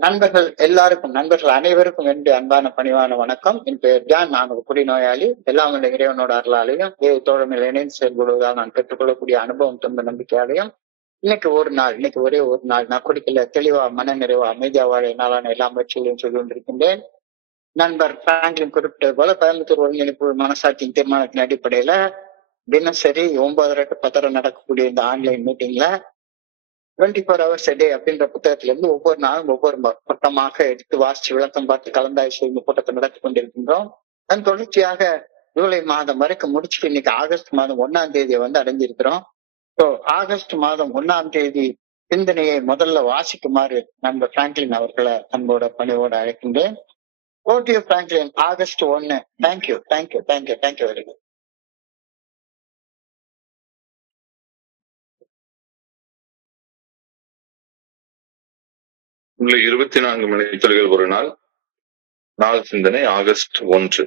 நண்பர்கள் அனைவருக்கும் என்னுடைய அன்பான பணிவான வணக்கம். என் பெயர் ஜான். நான் ஒரு குடிநோயாளி. எல்லாம் வல்ல இறைவனோட அருளாலையும் தோழமையில் இணைந்து செயல்படுவதால் நான் பெற்றுக்கொள்ளக்கூடிய அனுபவம் துன்ப நம்பிக்கையாலையும் இன்னைக்கு ஒரே ஒரு நாள் நான் குடிக்கல, தெளிவா மன நிறைவா அமைதியா வாழ என்னாலான எல்லா முயற்சிகளையும் சொல்லி கொண்டிருக்கின்றேன். நண்பர் பிராங்க்லின் குறிப்பிட்டது போல கோயம்புத்தூர் ஒருங்கிணைப்பு மனசாட்சியின் தீர்மானத்தின் அடிப்படையில தினசரி 9:30 to 10:30 நடக்கக்கூடிய இந்த ஆன்லைன் மீட்டிங்ல 24 hours a day அப்படின்ற புத்தகத்துல இருந்து ஒவ்வொரு நாளும் ஒவ்வொரு பக்கமாக எடுத்து வாசிச்சு விளக்கம் பார்த்து கலந்தாய்வு செய்யும் கூட்டத்தை நடத்தி கொண்டிருக்கின்றோம். அதன் தொடர்ச்சியாக ஜூலை மாதம் வரைக்கும் முடிச்சுட்டு இன்னைக்கு ஆகஸ்ட் மாதம் 1ஆம் தேதியை அடைஞ்சிருக்கிறோம். ஸோ ஆகஸ்ட் மாதம் 1ஆம் தேதி சிந்தனையை முதல்ல வாசிக்குமாறு நண்பர் பிராங்க்லின் அவர்களை அன்போட பணிவோட அழைக்கின்றேன். ஓடியோ Franklin, August 1. Thank you thank you thank you thank you very much. உள்ள 24 மணித்துளிகள் ஒரு நாள். நாள் சிந்தனை ஆகஸ்ட் 1.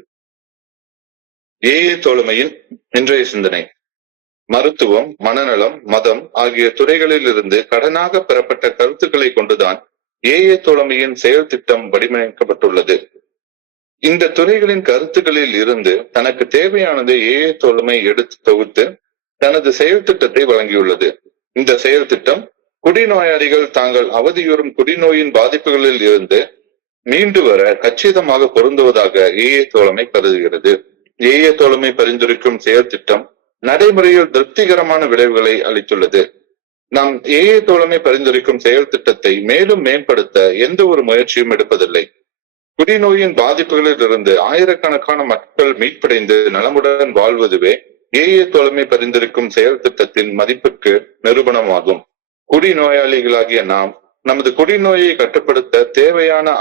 ஏஏ தோழமையின் இன்றைய சிந்தனை. மருத்துவம், மனநலம், மதம் ஆகிய துறைகளில் இருந்து கடனாக பெறப்பட்ட கருத்துக்களை கொண்டுதான் ஏஏ தோழமையின் செயல் திட்டம் வடிவமைக்கப்பட்டுள்ளது. இந்த துறைகளின் கருத்துக்களில் இருந்து தனக்கு தேவையானது ஏஏ தோழமை எடுத்து தொகுத்து தனது செயல் திட்டத்தை வழங்கியுள்ளது. இந்த செயல் திட்டம் குடிநோயாளிகள் தாங்கள் அவதியுறும் குடிநோயின் பாதிப்புகளில் இருந்து மீண்டு வர கச்சிதமாக பொருந்துவதாக ஏஏ தோழமை கருதுகிறது. ஏஏ தோழமை பரிந்துரைக்கும் செயல் திட்டம் நடைமுறையில் திருப்திகரமான விளைவுகளை அளித்துள்ளது. நாம் ஏஏ தோழமை பரிந்துரைக்கும் செயல் திட்டத்தை மேலும் மேம்படுத்த எந்த ஒரு முயற்சியும் எடுப்பதில்லை. குடிநோயின் பாதிப்புகளில் இருந்து ஆயிரக்கணக்கான மக்கள் மீட்படைந்து நலமுடன் வாழ்வதுவே ஏஏ தோழமை பரிந்துரைக்கும் செயல் திட்டத்தின் மதிப்புக்கு நிரூபணமாகும். குடிநோயாளிகளாகிய நாம் நமது குடிநோயை கட்டுப்படுத்த தேவையான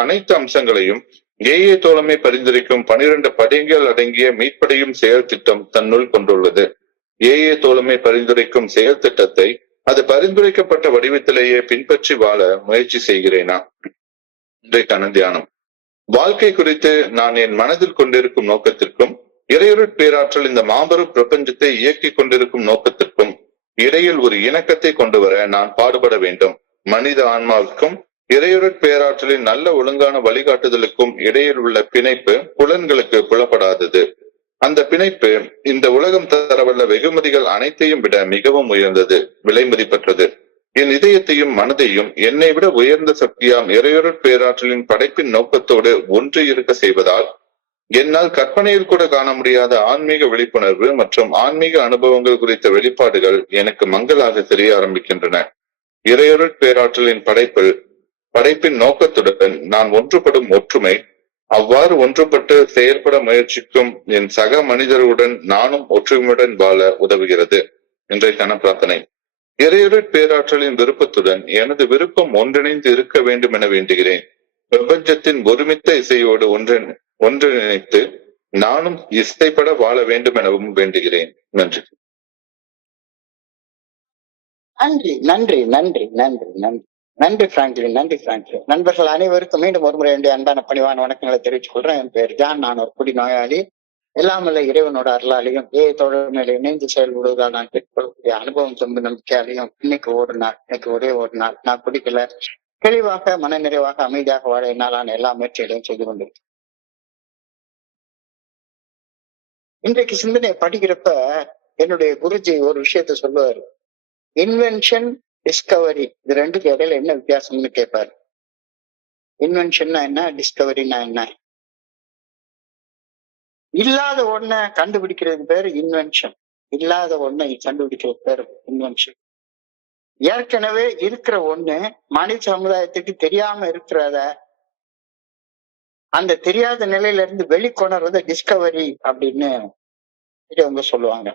அனைத்து அம்சங்களையும் ஏஏ தோழமை பரிந்துரைக்கும் 12 படிகள் அடங்கிய மீட்படையும் செயல் திட்டம் தன்னுள் கொண்டுள்ளது. ஏஏ தோழமை பரிந்துரைக்கும் செயல் திட்டத்தை அது பரிந்துரைக்கப்பட்ட வடிவத்திலேயே பின்பற்றி வாழ முயற்சி செய்கிறேனா? இன்றைக்கான தியானம். வாழ்க்கை குறித்து நான் என் மனதில் கொண்டிருக்கும் நோக்கத்திற்கும் இறையருட் பேராற்றல் இந்த மாபெரும் பிரபஞ்சத்தை இயக்கிக் கொண்டிருக்கும் நோக்கத்திற்கும் இடையில் ஒரு இணக்கத்தை கொண்டு வர நான் பாடுபட வேண்டும். மனித ஆன்மாவுக்கும் இறையருட் பேராற்றலின் நல்ல ஒழுங்கான வழிகாட்டுதலுக்கும் இடையில் உள்ள பிணைப்பு புலன்களுக்கு புலப்படாதது. அந்த பிணைப்பு இந்த உலகம் தரவல்ல வெகுமதிகள் அனைத்தையும் விட மிகவும் உயர்ந்தது, விலை மதிப்பற்றது. என் இதயத்தையும் மனதையும் என்னை விட உயர்ந்த சக்தியாம் இறையருட் பேராற்றலின் படைப்பின் நோக்கத்தோடு ஒன்று இருக்க செய்வதால் என்னால் கற்பனையில் கூட காண முடியாத ஆன்மீக விழிப்புணர்வு மற்றும் ஆன்மீக அனுபவங்கள் குறித்த வெளிப்பாடுகள் எனக்கு மங்களாக தெரிய ஆரம்பிக்கின்றன. இறையருட் பேராற்றலின் படைப்பின் நோக்கத்துடன் நான் ஒன்றுபடும் ஒற்றுமை, அவ்வாறு ஒன்றுபட்டு செயல்பட முயற்சிக்கும் என் சக மனிதர்களுடன் நானும் ஒற்றுமையுடன் வாழ உதவுகிறது. இன்றைக்கான பிரார்த்தனை. இறையருட் பேராற்றலின் விருப்பத்துடன் எனது விருப்பம் ஒன்றிணைந்து இருக்க வேண்டும் என வேண்டுகிறேன். பிரபஞ்சத்தின் ஒருமித்த இசையோடு ஒன்றிணைத்து நானும் இசைப்பட வாழ வேண்டும் எனவும் வேண்டுகிறேன். நன்றி. நன்றி நன்றி நன்றி நன்றி நன்றி நன்றி பிராங்க்லின், நன்றி பிராங்க்லின். நண்பர்கள் அனைவருக்கும் மீண்டும் ஒருமுறை என்னுடைய அன்பான பணிவான வணக்கங்களை தெரிவித்துக் கொள்றேன். என் பேர் ஜான். நான் ஒரு குடிநோயாளி. எல்லாம் வல்ல இறைவனோட அருளாலையும் தொடர்மையில இணைந்து செயல்படுவதால் நான் பெற்றுக்கொள்ளக்கூடிய அனுபவம் துன்ப நம்பிக்கையாலையும் இன்னைக்கு ஒரே ஒரு நாள் நான் குடிக்கல, தெளிவாக மன நிறைவாக அமைதியாக வாழ என்னாலான எல்லா முயற்சிகளையும் செய்து கொண்டிருக்கேன். இன்றைக்கு சிந்தனையை படிக்கிறப்ப என்னுடைய குருஜி ஒரு விஷயத்த சொல்லுவாரு. இன்வென்ஷன், டிஸ்கவரி, இது ரெண்டுக்கு இடையில என்ன வித்தியாசம்னு கேட்பாரு. இன்வென்ஷன்னா என்ன, டிஸ்கவரினா என்ன? இல்லாத ஒண்ண கண்டுபிடிக்கிறது பேரு இன்வென்ஷன். இல்லாத ஒண்ணை கண்டுபிடிக்கிறது பேரு இன்வென்ஷன். ஏற்கனவே இருக்கிற ஒண்ணு மனித சமுதாயத்துக்கு தெரியாம இருக்கிறத, அந்த தெரியாத நிலையில இருந்து வெளிக்கொணர்றத டிஸ்கவரி அப்படின்னு அவங்க சொல்லுவாங்க.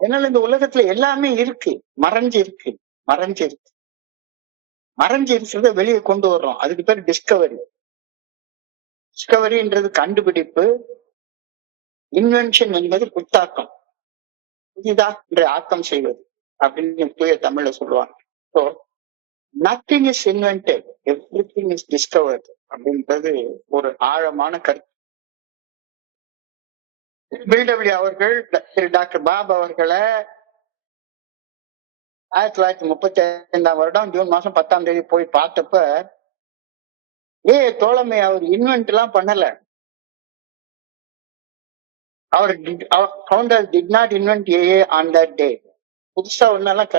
அதனால இந்த உலகத்துல எல்லாமே இருக்கு, மறைஞ்சு இருக்கிறத வெளியே கொண்டு வர்றோம். அதுக்கு பேர் டிஸ்கவரி. டிஸ்கவரின்றது கண்டுபிடிப்பு, இன்வென்ஷன் என்பது புத்தாக்கம், புதிதாக ஆக்கம் செய்வது அப்படின்னு தூய தமிழ்ல சொல்லுவாங்க. So nothing is invented, everything is discovered அப்படின்றது ஒரு ஆழமான கருத்து. பில்டபிள்யூ அவர்கள் திரு டாக்டர் பாப் அவர்களை 1935 ஜூன் மாசம் 10ஆம் தேதி போய் பார்த்தப்ப தோழமை அவர் இன்வென்ட் எல்லாம் பண்ணல. அவர் founder did not invent AA on that day. புதுசா ஒன்னெல்லாம்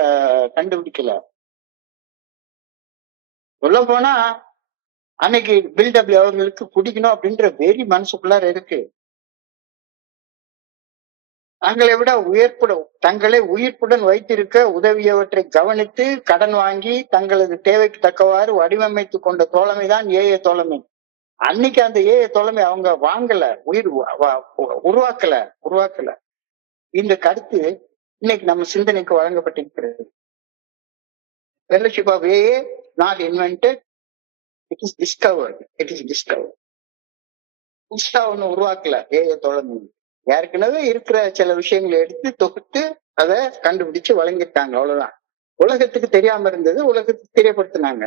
கண்டுபிடிக்கல. சொல்ல போனா அன்னைக்கு பில்டபிள்யூ அவர்களுக்கு குடிக்கணும் அப்படின்ற வெறி மனசுக்குள்ளார இருக்கு. தங்களை விட தங்களை உயிர்ப்புடன் வைத்திருக்க உதவியவற்றை கவனித்து கடன் வாங்கி தங்களது தேவைக்கு தக்கவாறு வடிவமைத்து கொண்ட தோழமைதான் ஏஏ தோழமை. அன்னைக்கு அந்த ஏஏ தோழமை அவங்க வாங்கல, உருவாக்கல. இந்த கருத்து இன்னைக்கு நம்ம சிந்தனைக்கு வழங்கப்பட்டிருக்கிறது. Fellowship of AA not invented, it is discovered. புதுசா ஒண்ணு உருவாக்கல ஏஏ தோழமை. ஏற்கனவே இருக்கிற சில விஷயங்களை எடுத்து தொகுத்து அதை கண்டுபிடிச்சு வழங்கிட்டாங்க, அவ்வளவுதான். உலகத்துக்கு தெரியாம இருந்தது, உலகத்துக்கு தெரியப்படுத்தினாங்க.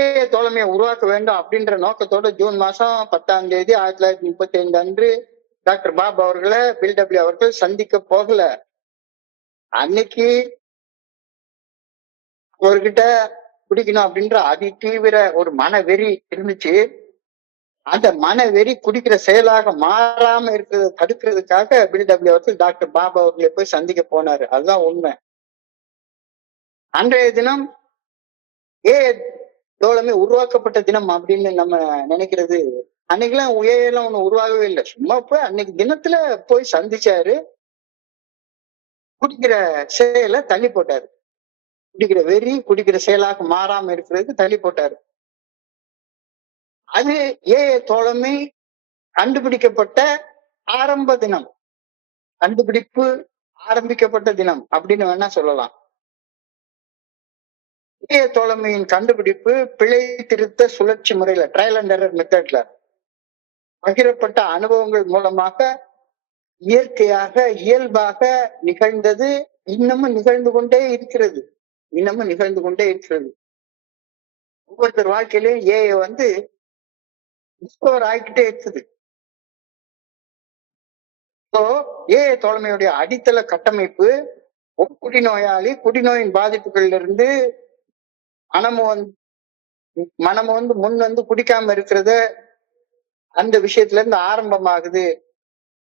ஏஏ தோழமையை உருவாக்க வேண்டும் அப்படின்ற நோக்கத்தோட ஜூன் மாசம் 10ஆம் தேதி 1935 அன்று டாக்டர் பாப் அவர்களை பில்டபிள்யூ அவர்கள் சந்திக்க போகல. அன்னைக்கு அவர்கிட்ட குடிக்கணும் அப்படின்ற அதி தீவிர ஒரு மனவெறி இருந்துச்சு. அந்த மனவெறி குடிக்கிற செயலாக மாறாம இருக்கிறத தடுக்கிறதுக்காக பில்டபிள்யூ அவர்கள் டாக்டர் பாபா அவர்களை போய் சந்திக்க போனாரு. அதுதான் உண்மை. அன்றைய தினம் தோழமை உருவாக்கப்பட்ட தினம் அப்படின்னு நம்ம நினைக்கிறது. அன்னைக்கெல்லாம் எல்லாம் ஒண்ணு உருவாகவே இல்லை. சும்மா போய் அன்னைக்கு தினத்துல போய் சந்திச்சாரு. குடிக்கிற செயலை தள்ளி போட்டாரு. குடிக்கிற வெறி குடிக்கிற செயலாக மாறாம இருக்கிறதுக்கு தள்ளி போட்டாரு. அது தோழமை கண்டுபிடிக்கப்பட்ட ஆரம்ப தினம், கண்டுபிடிப்பு ஆரம்பிக்கப்பட்ட தினம் அப்படின்னு வேணா சொல்லலாம். தோழமையின் கண்டுபிடிப்பு பிழை திருத்த சுழற்சி முறையில, ட்ரையல் அண்ட் எரர் மெத்தட்ல பகிரப்பட்ட அனுபவங்கள் மூலமாக இயற்கையாக இயல்பாக நிகழ்ந்தது. இன்னமும் நிகழ்ந்து கொண்டே இருக்கிறது. ஒவ்வொருத்தர் வாழ்க்கையிலும் வந்து டிஸ்கவர் ஆகிக்கிட்டே இருக்குது. தோழமையுடைய அடித்தள கட்டமைப்பு குடிநோயாளி குடிநோயின் பாதிப்புகள்ல இருந்து மனமும் வந்து குடிக்காம இருக்கிறத அந்த விஷயத்துல இருந்து ஆரம்பமாகுது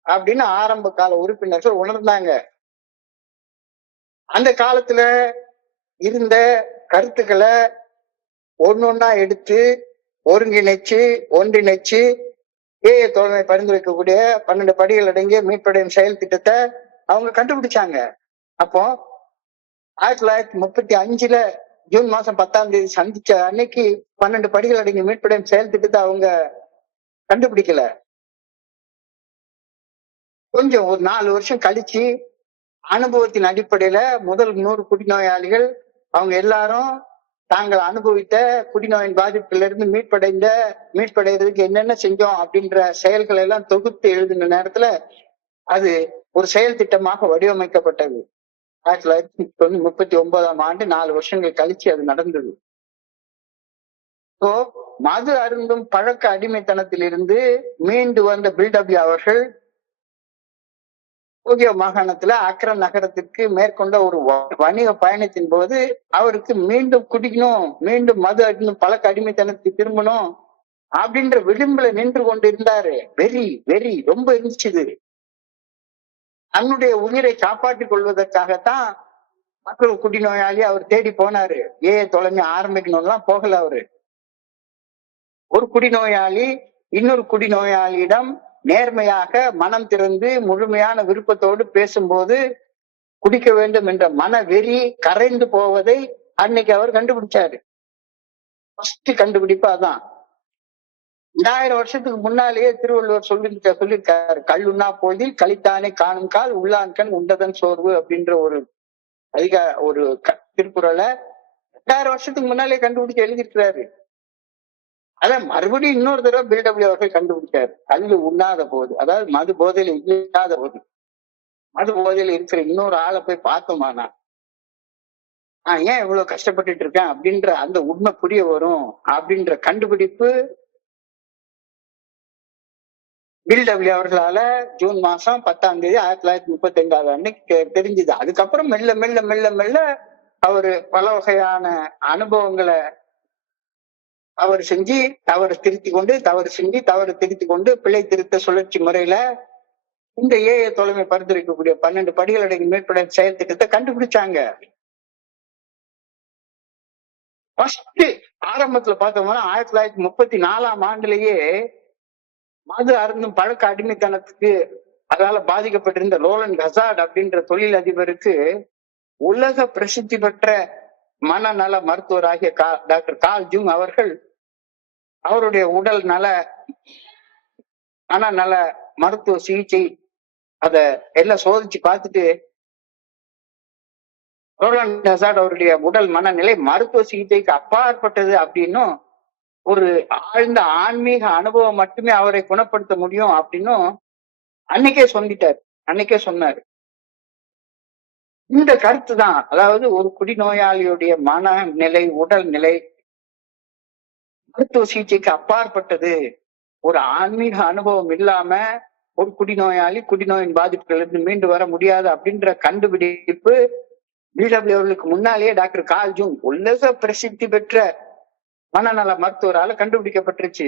அப்படின்னு ஆரம்ப கால உறுப்பினர்கள் உணர்ந்தாங்க. அந்த காலத்துல இருந்த கருத்துக்களை ஒன்னொன்னா எடுத்து ஒன்றிணைச்சு தோழமை பரிந்துரைக்கக்கூடிய 12 படிகள் அடங்கிய மீட்படையும் செயல் திட்டத்தை அவங்க கண்டுபிடிச்சாங்க. அப்போ 1935 ஜூன் மாசம் 10ஆம் தேதி சந்திச்ச அன்னைக்கு 12 படிகள் அடங்கிய மீட்படையும் செயல் திட்டத்தை அவங்க கண்டுபிடிக்கல. கொஞ்சம் ஒரு 4 வருஷம் கழிச்சு அனுபவத்தின் அடிப்படையில முதல் 100 குடிநோயாளிகள் அவங்க எல்லாரும் தாங்கள் அனுபவித்த குடிநோயின் பாதிப்புல இருந்து மீட்படைறதுக்கு என்னென்ன செஞ்சோம் அப்படின்ற செயல்களை எல்லாம் தொகுத்து எழுதின நேரத்துல அது ஒரு செயல் திட்டமாக வடிவமைக்கப்பட்டது. 1939ஆம் ஆண்டு 4 வருஷங்கள் கழிச்சு அது நடந்தது. மது அருந்தும் பழக்க அடிமைத்தனத்திலிருந்து மீண்டு வந்த பில்டபிள்யூ அவர்கள் ஓகியோ மாகாணத்துல அக்ரன் நகரத்திற்கு மேற்கொண்ட ஒரு வணிக பயணத்தின் போது அவருக்கு மீண்டும் குடிக்கணும், மீண்டும் மது அருந்தும் பழக்க அடிமைத்தனத்துக்கு திரும்பணும் அப்படின்ற விளிம்புல நின்று கொண்டு இருந்தாரு. வெறி ரொம்ப இருந்துச்சு. தன்னுடைய உயிரை காப்பாற்றிக் கொள்வதற்காகத்தான் மக்கள் குடிநோயாளி அவர் தேடி போனாரு. தோழமை ஆரம்பிக்கணும்லாம் போகல அவரு. ஒரு குடிநோயாளி இன்னொரு குடிநோயாளியிடம் நேர்மையாக மனம் திறந்து முழுமையான விருப்பத்தோடு பேசும்போது குடிக்க வேண்டும் என்ற மன வெறி கரைந்து போவதை அன்னைக்கு அவர் கண்டுபிடிச்சாரு. ஃபர்ஸ்ட் கண்டுபிடிப்பு அதான். 2000 வருஷத்துக்கு முன்னாலேயே திருவள்ளுவர் சொல்லியிருக்காரு, கல்லுண்ணா போதில் கலித்தானே காணும் கால் உள்ளான்கண் உண்டதன் சோர்வு அப்படின்ற ஒரு திருக்குறளை 2000 வருஷத்துக்கு முன்னாலே கண்டுபிடிச்சு எழுதியிருக்கிறாரு. அத மறுபடியும் இன்னொரு தடவை பில்டபிள்யூ அவர்கள் கண்டுபிடிச்சாரு. கல்லு உண்ணாத போது, அதாவது மது போதையில இல்லாத போது, மது போதையில இருக்கிற இன்னொரு ஆளை போய் பார்த்தோமானா நான் ஏன் இவ்வளவு கஷ்டப்பட்டுட்டு இருக்கேன் அப்படின்ற அந்த உண்மை புரிய வரும் அப்படின்ற கண்டுபிடிப்பு பில்டபிள்யூ அவர்களால ஜூன் மாசம் 10ஆம் தேதி 1935 அன்னைக்கு தெரிஞ்சுது. அதுக்கப்புறம் மெல்ல மெல்ல மெல்ல மெல்ல அவரு பல வகையான அனுபவங்களை தவறு செஞ்சு தவறு திருத்தி கொண்டு, தவறு செஞ்சு தவறு திருத்தி கொண்டு, பிழை திருத்த சுழற்சி முறையில இந்த ஏஏ தோழமை பரிந்துரைக்கக்கூடிய 12 படிகளடங்கிய மேற்பட செயல் திட்டத்தை கண்டுபிடிச்சாங்க. ஃபர்ஸ்ட் ஆரம்பத்துல பார்த்தோம்னா 1934ஆம் ஆண்டுலயே மது அருந்தும் பழக்க அடிமைத்தனத்துக்கு அதனால பாதிக்கப்பட்டிருந்த ரோலண்ட் ஹசார்ட் அப்படின்ற தொழில் அதிபருக்கு உலக பிரசித்தி பெற்ற மனநல மருத்துவராகிய டாக்டர் கார்ல் ஜூங் அவர்கள் அவருடைய உடல் நல மனநல மருத்துவ சிகிச்சை அத எல்லாம் சோதிச்சு பார்த்துட்டு ரோலண்ட் ஹசார்ட் அவருடைய உடல் மனநிலை மருத்துவ சிகிச்சைக்கு அப்பாற்பட்டது அப்படின்னும் ஒரு ஆழ்ந்த ஆன்மீக அனுபவம் மட்டுமே அவரை குணப்படுத்த முடியும் அப்படின்னும் அன்னைக்கே சொன்னாரு. இந்த கருத்து தான், அதாவது ஒரு குடிநோயாளியுடைய மனநிலை உடல் நிலை மருத்துவ சிகிச்சைக்கு அப்பாற்பட்டது. ஒரு ஆன்மீக அனுபவம் இல்லாம ஒரு குடிநோயின் பாதிப்புகள் இருந்து மீண்டு வர முடியாது அப்படின்ற கண்டுபிடிப்பு பிடபிள்யூ அவர்களுக்கு முன்னாலேயே டாக்டர் கார்ல் ஜூங் உலக பிரசித்தி பெற்ற மனநல மருத்துவரால கண்டுபிடிக்கப்பட்டுருச்சு.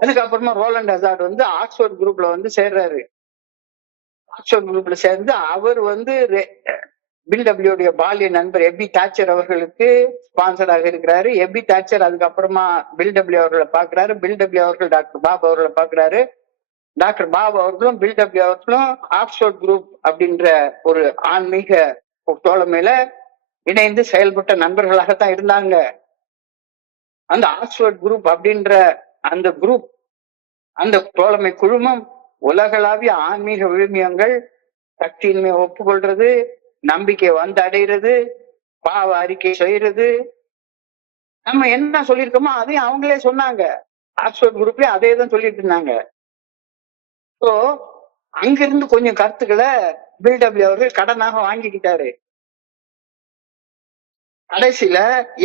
அதுக்கப்புறமா ரோலண்ட் ஹசார்ட் ஆக்ஸ்போர்ட் குரூப்ல சேர்றாரு. ஆக்ஸ்போர்ட் குரூப்ல சேர்ந்து அவர் பில்டபிள்யூடைய பாலிய நண்பர் எபி தாச்சர் அவர்களுக்கு ஸ்பான்சராக இருக்கிறாரு. எபி தாச்சர் அதுக்கப்புறமா பில்டபிள்யூ அவர்களை பாக்குறாரு. பில்டபிள்யூ அவர்கள் டாக்டர் பாப் அவர்களை பாக்குறாரு. டாக்டர் பாப் அவர்களும் பில்டபிள்யூ அவர்களும் ஆக்ஸ்போர்ட் குரூப் அப்படின்ற ஒரு ஆன்மீக தோழமையில இணைந்து செயல்பட்ட நண்பர்களாகத்தான் இருந்தாங்க. அந்த ஆக்ஸ்போர்ட் குரூப் அப்படின்ற அந்த தோழமை குழுமம் உலகளாவிய ஆன்மீக விழுமியங்கள், சக்தியின்மை ஒப்புக்கொள்றது, நம்பிக்கை அடைகிறது, பாவ அறிக்கை செய்யறது, நம்ம என்ன சொல்லியிருக்கோமோ அதையும் அவங்களே சொன்னாங்க. ஆக்ஸ்போர்ட் குரூப்லயே அதே தான் சொல்லிட்டு இருந்தாங்க. ஸோ அங்கிருந்து கொஞ்சம் கருத்துக்களை பில்டபிள்யூ அவர்கள் கடனாக வாங்கிக்கிட்டாரு. கடைசியில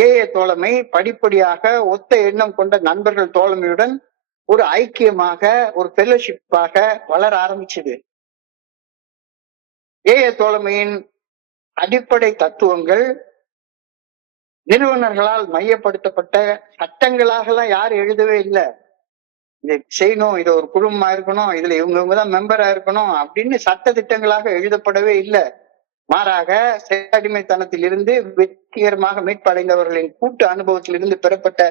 ஏஏ தோழமை படிப்படியாக ஒத்த எண்ணம் கொண்ட நண்பர்கள் தோழமையுடன் ஒரு ஐக்கியமாக ஒரு ஃபெலோஷிப்பாக வளர ஆரம்பிச்சது. ஏஏ தோழமையின் அடிப்படை தத்துவங்கள் நிறுவனர்களால் மையப்படுத்தப்பட்ட சட்டங்களாகலாம் யாரும் எழுதவே இல்லை. இதை செய்யணும், இது ஒரு குழுமமா இருக்கணும், இதுல இவங்கதான் மெம்பரா இருக்கணும் அப்படின்னு சட்ட திட்டங்களாக எழுதப்படவே இல்லை. மாறாக அடிமைத்தனத்தில் இருந்து வெற்றிகரமாக மீட்படைந்தவர்களின் கூட்டு அனுபவத்திலிருந்து பெறப்பட்ட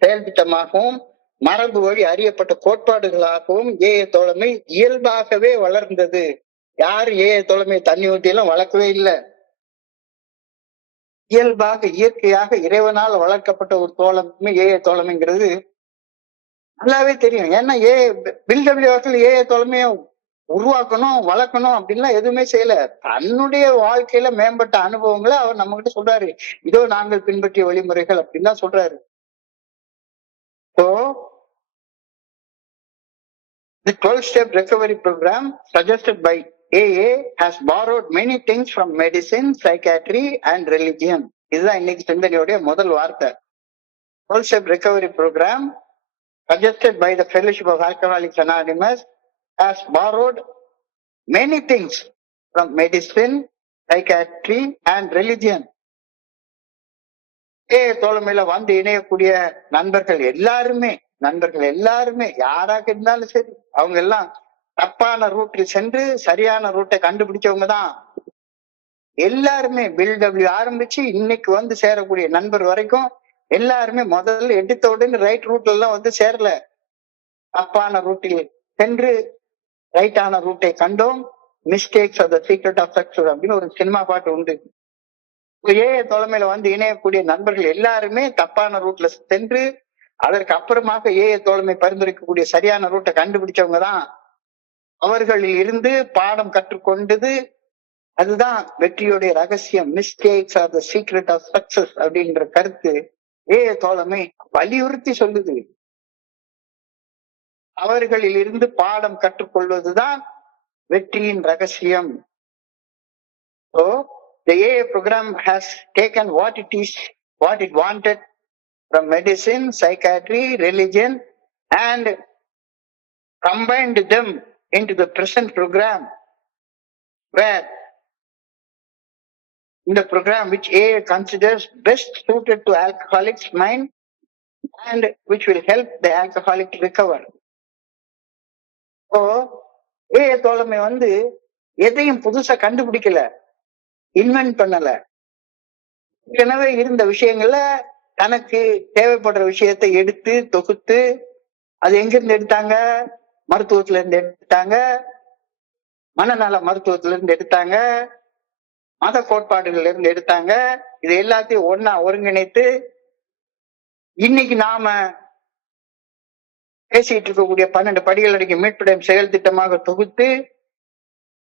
செயல் திட்டமாகவும் மரபு வழி அறியப்பட்ட கோட்பாடுகளாகவும் ஏஏ தோழமை இயல்பாகவே வளர்ந்தது. யாரு ஏஏ தோழமை தண்ணி ஊற்றி எல்லாம் வளர்க்கவே இல்லை. இயற்கையாக இறைவனால் வளர்க்கப்பட்ட ஒரு தோழமை ஏஏ தோழமைங்கிறது நல்லாவே தெரியும். ஏன்னா பில்டபிள்யூ அவர்கள் ஏஏ தோழமையை உருவாக்கணும் வளர்க்கணும் அப்படின்லாம் எதுவுமே செய்யல. தன்னுடைய வாழ்க்கையில மேம்பட்ட அனுபவங்களை அவர் நம்ம கிட்ட சொல்றாரு. இதோ நாங்கள் பின்பற்றிய வழிமுறைகள் அப்படின்னு தான் சொல்றாரு. So the 12-step recovery program suggested by AA has borrowed many things from medicine, psychiatry and religion. இதுதான் இன்னைக்கு சிந்தனையுடைய முதல் வார்த்தை. 12-step recovery program suggested by the Fellowship of Alcoholics Anonymous has borrowed many things from medicine, psychiatry and religion. தோழமையில இணையக்கூடிய நண்பர்கள் எல்லாருமே யாராக இருந்தாலும் சரி, அவங்க எல்லாம் தப்பான ரூட்டில் சென்று சரியான ரூட்டை கண்டுபிடிச்சவங்க தான். எல்லாருமே பில்டபிள்யூ ஆரம்பிச்சு இன்னைக்கு சேரக்கூடிய நண்பர் வரைக்கும் எல்லாருமே முதல்ல எடுத்த உடனே ரைட் ரூட்ல எல்லாம் சேரல. தப்பான ரூட்டில் சென்று ரைட்டான ரூட்டை கண்டோம். Mistakes of the secret of success அப்படின்னு ஒரு சினிமா பாட்டு உண்டு. ஏஏ தோழமையில இணையக்கூடிய நண்பர்கள் எல்லாருமே தப்பான ரூட்ல சென்று அதற்கு அப்புறமாக ஏஏ தோழமை பரிந்துரைக்கக்கூடிய சரியான ரூட்டை கண்டுபிடிச்சவங்க தான். அவர்களில் இருந்து பாடம் கற்றுக்கொண்டது அதுதான் வெற்றியுடைய ரகசியம். Mistakes are the secret of success அப்படின்ற கருத்து ஏஏ தோழமை வலியுறுத்தி சொல்லுது. அவர்களில் இருந்து பாடம் கற்றுக்கொள்வதுதான் வெற்றியின் ரகசியம். So the AA program has taken what it wanted from medicine, psychiatry, religion and combined them into the present program, where in the program which AA considers best suited to alcoholics' mind and which will help the alcoholic to recover. So ஏ தோழமை வந்து எதையும் புதுசா கண்டுபிடிக்கல, invent பண்ணல. ஏற்கனவே இருந்த விஷயங்கள்ல தனக்கு தேவைப்படுற விஷயத்தை எடுத்து தொகுத்து, அது எங்கிருந்து எடுத்தாங்க? மருத்துவத்துல இருந்து எடுத்தாங்க, மனநல மருத்துவத்துல இருந்து எடுத்தாங்க, மத கோட்பாடுகள்ல இருந்து எடுத்தாங்க. இது எல்லாத்தையும் ஒன்னா ஒருங்கிணைத்து இன்னைக்கு நாம பேசிட்டு இருக்கக்கூடிய 12 படிகள் அடங்கிய மீட்புடையும் செயல் திட்டமாக தொகுத்து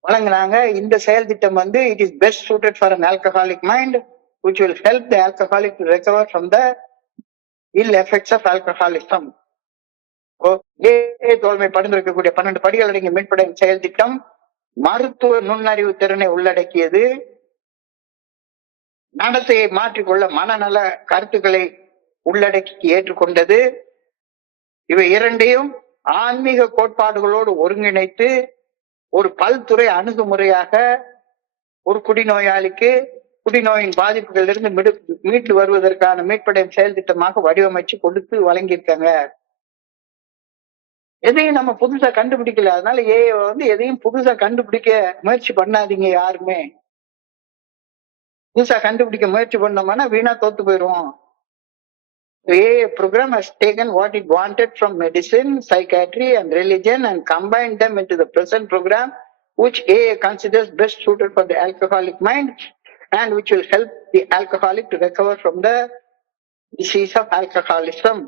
வழங்கினாங்க. இந்த செயல் திட்டம் வந்து it is best suited for an alcoholic mind which will help the alcoholic to recover from the ill effects of alcoholism. தோல்மை படுந்திருக்கக்கூடிய 12 படிகள் அடங்கிய மீட்புடையும் செயல் திட்டம் மருத்துவ நுண்ணறிவு திறனை உள்ளடக்கியது, நடத்தையை மாற்றிக்கொள்ள மனநல கருத்துக்களை உள்ளடக்கி ஏற்றுக்கொண்டது. இவை இரண்டையும் ஆன்மீக கோட்பாடுகளோடு ஒருங்கிணைத்து ஒரு பல்துறை அணுகுமுறையாக ஒரு குடிநோயாளிக்கு குடிநோயின் பாதிப்புகளிலிருந்து மீட்டு வருவதற்கான மீட்படையும் செயல் திட்டமாக வடிவமைச்சு கொடுத்து வழங்கியிருக்காங்க. எதையும் நம்ம புதுசா கண்டுபிடிக்கல. அதனால வந்து எதையும் புதுசா கண்டுபிடிக்க முயற்சி பண்ணாதீங்க. யாருமே புதுசா கண்டுபிடிக்க முயற்சி பண்ணோம்னா வீணா தோத்து போயிடுவோம். AA program has taken what it wanted from medicine, psychiatry and religion and combined them into the present program, which AA considers best suited for the alcoholic mind and which will help the alcoholic to recover from the disease of alcoholism.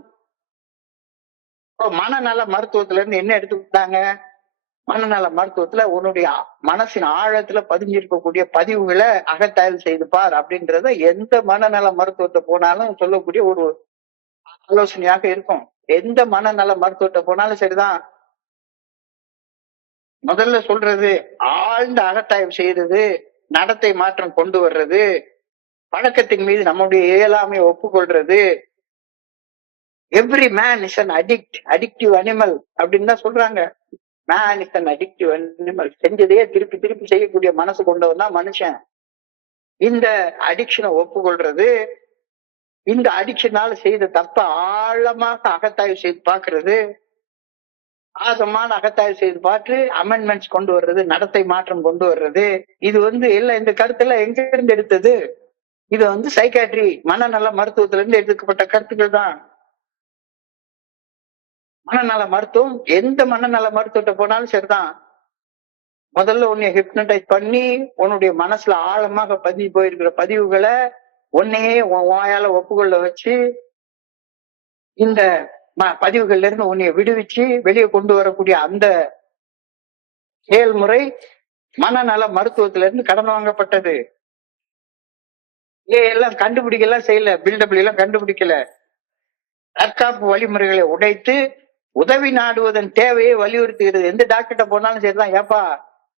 மனநல மருத்துவத்துல இருந்து என்ன எடுத்துக்கிட்டாங்க? மனநல மருத்துவத்துல உன்னுடைய மனசின் ஆழத்துல பதிஞ்சிருக்கக்கூடிய பதிவுகளை அகத்தாய்வு செய்து பார் அப்படின்றத எந்த மனநல மருத்துவத்தை போனாலும் சொல்லக்கூடிய ஒரு ஆலோசனையாக இருக்கும். எந்த மனநல மருத்துவத்தை போனாலும் சரிதான். முதல்ல சொல்றது ஆழ்ந்த அகத்தாய்வு செய்யறது, நடத்தை மாற்றம் கொண்டு வர்றது, பழக்கத்தின் மீது நம்முடைய இயலாமையை ஒப்புக்கொள்றது. Every man is an addictive animal அப்படின்னு தான் சொல்றாங்க. Man is an addictive animal. செஞ்சதையே திருப்பி திருப்பி செய்யக்கூடிய மனசு கொண்டவன் தான் மனுஷன். இந்த அடிக்ஷனை ஒப்புக்கொள்றது, இந்த அடிக்ஷனால செய்த தப்ப ஆழமாக அகத்தாய்வு செய்து பார்க்கறது, ஆழமான அகத்தாய்வு செய்து பார்த்து அமெண்ட்மெண்ட்ஸ் கொண்டு வர்றது, நடத்தை மாற்றம் கொண்டு வர்றது. இது வந்து எல்லாம் இந்த கருத்துல எங்க இருந்து எடுத்தது? இது வந்து சைக்காட்ரி மனநல மருத்துவத்துல இருந்து எடுக்கப்பட்ட கருத்துக்கள் தான். மனநல மருத்துவம் எந்த மனநல மருத்துவத்தை போனாலும் சரிதான். முதல்ல உன்னை ஹிப்னடைஸ் பண்ணி உன்னுடைய மனசுல ஆழமாக பதிவு போயிருக்கிற பதிவுகளை உன்னையே வாயால ஒப்புக்கொள்ள வச்சு இந்த பதிவுகள்ல இருந்து உன்னைய விடுவிச்சு வெளியே கொண்டு வரக்கூடிய அந்த செயல்முறை மனநல மருத்துவத்துல இருந்து கடன் வாங்கப்பட்டது. எல்லாம் கண்டுபிடிக்கலாம் செய்யல, பில்டபிள் எல்லாம் கண்டுபிடிக்கல. தற்காப்பு வழிமுறைகளை உடைத்து உதவி நாடுவதன் தேவையை வலியுறுத்துகிறது. எந்த டாக்டர்கிட்ட போனாலும் சரிதான், ஏப்பா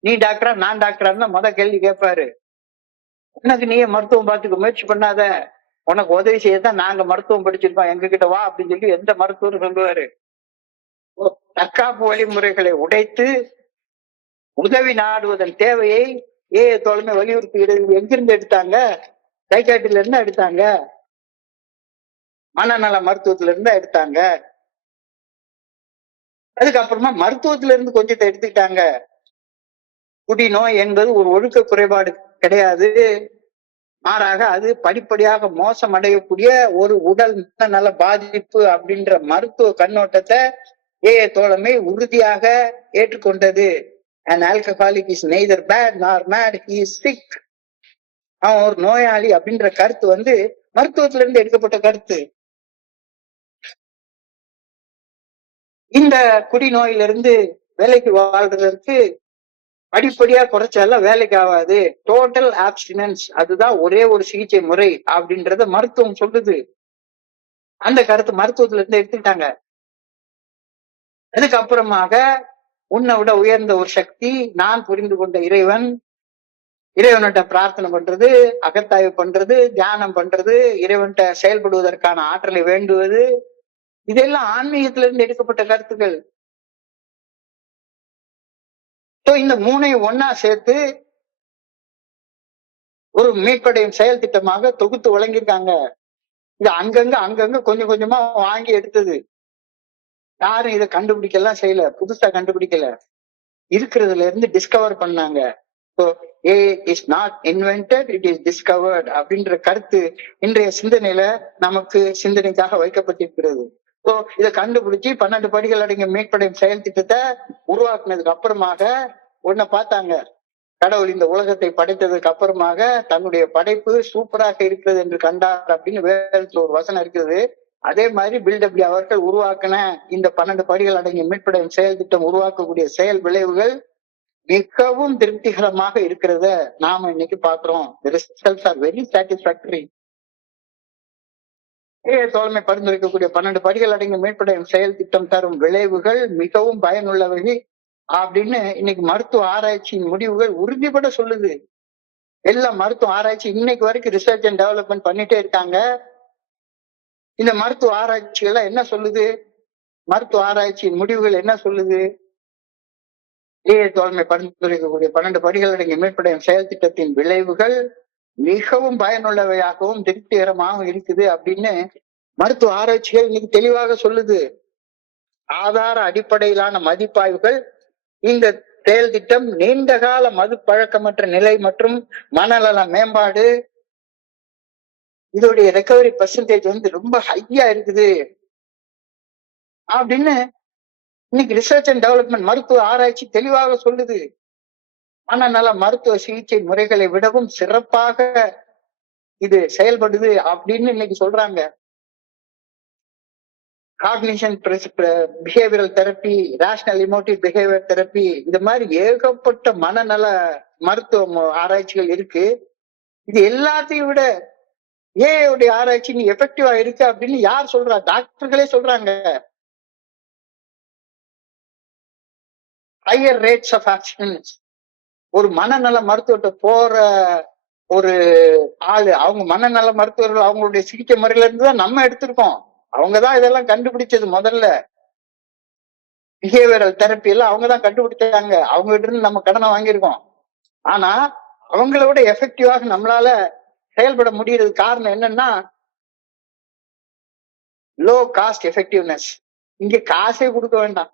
நீ டாக்டரா நான் டாக்டரா முத கேள்வி கேட்பாரு. உனக்கு நீயே மருத்துவம் பார்த்துக்க முயற்சி பண்ணாத, உனக்கு உதவி செய்யத்தான் நாங்க மருத்துவம் படிச்சிருக்கோம், எங்க கிட்ட வா அப்படின்னு சொல்லி எந்த மருத்துவரும் சொல்லுவாரு. தற்காப்பு வழிமுறைகளை உடைத்து உதவி நாடுவதன் தேவையை தோழமை வலியுறுத்துகிறது. எங்கிருந்து எடுத்தாங்க? சைக்காட்ரில இருந்து எடுத்தாங்க, மனநல மருத்துவத்துல இருந்து எடுத்தாங்க. அதுக்கப்புறமா மருத்துவத்துல இருந்து கொஞ்சத்தை எடுத்துக்கிட்டாங்க. குடிநோய் என்பது ஒரு ஒழுக்க குறைபாடு கிடையாது, மாறாக அது படிப்படியாக மோசம் அடையக்கூடிய ஒரு உடல் நல பாதிப்பு அப்படின்ற மருத்துவ கண்ணோட்டத்தை தோழமை உறுதியாக ஏற்றுக்கொண்டது. An alcoholic is neither bad nor mad, he is sick. அவன் ஒரு நோயாளி அப்படின்ற கருத்து வந்து மருத்துவத்துல இருந்து எடுக்கப்பட்ட கருத்து. இந்த குடிநோயிலிருந்து வேலைக்கு வாழ்றதற்கு படிப்படியா குறைச்சாலும் வேலைக்கு ஆகாது. டோட்டல் ஆப்ஸ்டினன்ஸ் அதுதான் ஒரே ஒரு சிகிச்சை முறை அப்படின்றத மருத்துவம் சொல்லுது. அந்த கருத்து மருத்துவத்துல இருந்து எடுத்துக்கிட்டாங்க. அதுக்கப்புறமாக உன்னை விட உயர்ந்த ஒரு சக்தி, நான் புரிந்து கொண்ட இறைவன், இறைவன்கிட்ட பிரார்த்தனை பண்றது, அகத்தாய்வு பண்றது, தியானம் பண்றது, இறைவன்கிட்ட செயல்படுவதற்கான ஆற்றலை வேண்டுவது, இதெல்லாம் ஆன்மீகத்திலிருந்து இருந்து எடுக்கப்பட்ட கருத்துக்கள். இந்த மூணையும் ஒன்னா சேர்த்து ஒரு மீட்படையும் செயல் திட்டமாக தொகுத்து வழங்கியிருக்காங்க. இது அங்கங்க கொஞ்சம் கொஞ்சமா வாங்கி எடுத்தது. யாரும் இதை கண்டுபிடிக்கலாம் செய்யல, புதுசா கண்டுபிடிக்கல, இருக்கிறதுல இருந்து டிஸ்கவர் பண்ணாங்க. So, A is not invented, it is discovered அப்படின்ற கருத்து இன்றைய சிந்தனையில நமக்கு சிந்தனைக்காக வைக்கப்பட்டிருக்கிறது. So, இதை கண்டுபிடிச்சு 12 படிகள் அடங்கிய மீட்படையும் செயல் திட்டத்தை உருவாக்குனதுக்கு அப்புறமாக ஒன்ன பார்த்தாங்க. கடவுள் இந்த உலகத்தை படைத்ததுக்கு அப்புறமாக தன்னுடைய படைப்பு சூப்பராக இருக்கிறது என்று கண்டார் அப்படின்னு வேதத்துல ஒரு வசனம் இருக்குது. அதே மாதிரி பில்டபிள்யூ அவர்கள் உருவாக்கின இந்த 12 படிகள் அடங்கிய மீட்படையும் செயல் திட்டம் உருவாக்கக்கூடிய செயல் விளைவுகள் மிகவும் திருப்திகரமாக இருக்கிறத நாம இன்னைக்கு பாக்குறோம். Results are very satisfactory. தோழமை பரிந்துரைக்கக்கூடிய 12 படிகள் அடங்கிய மீட்படையும் செயல் திட்டம் தரும் விளைவுகள் மிகவும் பயனுள்ளவை அப்படின்னு இன்னைக்கு மருத்துவ ஆராய்ச்சியின் முடிவுகள் உறுதிப்பட சொல்லுது. எல்லா மருத்துவ ஆராய்ச்சி இன்னைக்கு வரைக்கும் ரிசர்ச் அண்ட் டெவலப்மெண்ட் பண்ணிட்டே இருக்காங்க. இந்த மருத்துவ ஆராய்ச்சிகள் என்ன சொல்லுது? மருத்துவ ஆராய்ச்சியின் முடிவுகள் என்ன சொல்லுது? தோழமை பரிந்துரைக்கக்கூடிய 12 படிகள் அடங்கிய மீட்படையும் செயல் திட்டத்தின் விளைவுகள் மிகவும் பயனுள்ளவையாகவும் திருப்திகரமாகவும் இருக்குது அப்படின்னு மருத்துவ ஆராய்ச்சிகள் இன்னைக்கு தெளிவாக சொல்லுது. ஆதார அடிப்படையிலான மதிப்பாய்வுகள் இந்த செயல் திட்டம் நீண்டகால மது பழக்கமற்ற நிலை மற்றும் மனநல மேம்பாடு, இதோடைய ரெக்கவரி பெர்சன்டேஜ் ரொம்ப ஹையா இருக்குது அப்படின்னு இன்னைக்கு ரிசர்ச் அண்ட் டெவலப்மெண்ட் மருத்துவ ஆராய்ச்சி தெளிவாக சொல்லுது. மனநல மருத்துவ சிகிச்சை முறைகளை விடவும் சிறப்பாக இது செயல்படுது அப்படின்னு இன்னைக்கு சொல்றாங்க. Cognition behavioural therapy, rational emotive behaviour therapy, இது மாதிரி ஏகப்பட்ட மனநல மருத்துவ ஆராய்ச்சிகள் இருக்கு. இது எல்லாத்தையும் விட ஏடைய ஆராய்ச்சி எஃபெக்டிவா இருக்கு அப்படின்னு யார் சொல்றா? டாக்டர்களே சொல்றாங்க. Higher rates of accidents. ஒரு மனநல மருத்துவத்தை போற ஒரு ஆளு, அவங்க மனநல மருத்துவர்கள் அவங்களுடைய சிகிச்சை முறையில இருந்துதான் நம்ம எடுத்திருக்கோம். அவங்கதான் இதெல்லாம் கண்டுபிடிச்சது. முதல்ல பிஹேவியரல் தெரப்பி எல்லாம் அவங்கதான் கண்டுபிடிச்சாங்க. அவங்க கிட்ட இருந்து நம்ம கடனை வாங்கியிருக்கோம். ஆனா அவங்கள விட எஃபெக்டிவாக நம்மளால செயல்பட முடியறது காரணம் என்னன்னா லோ காஸ்ட் எஃபெக்டிவ்னஸ். இங்க காசே கொடுக்க வேண்டாம்.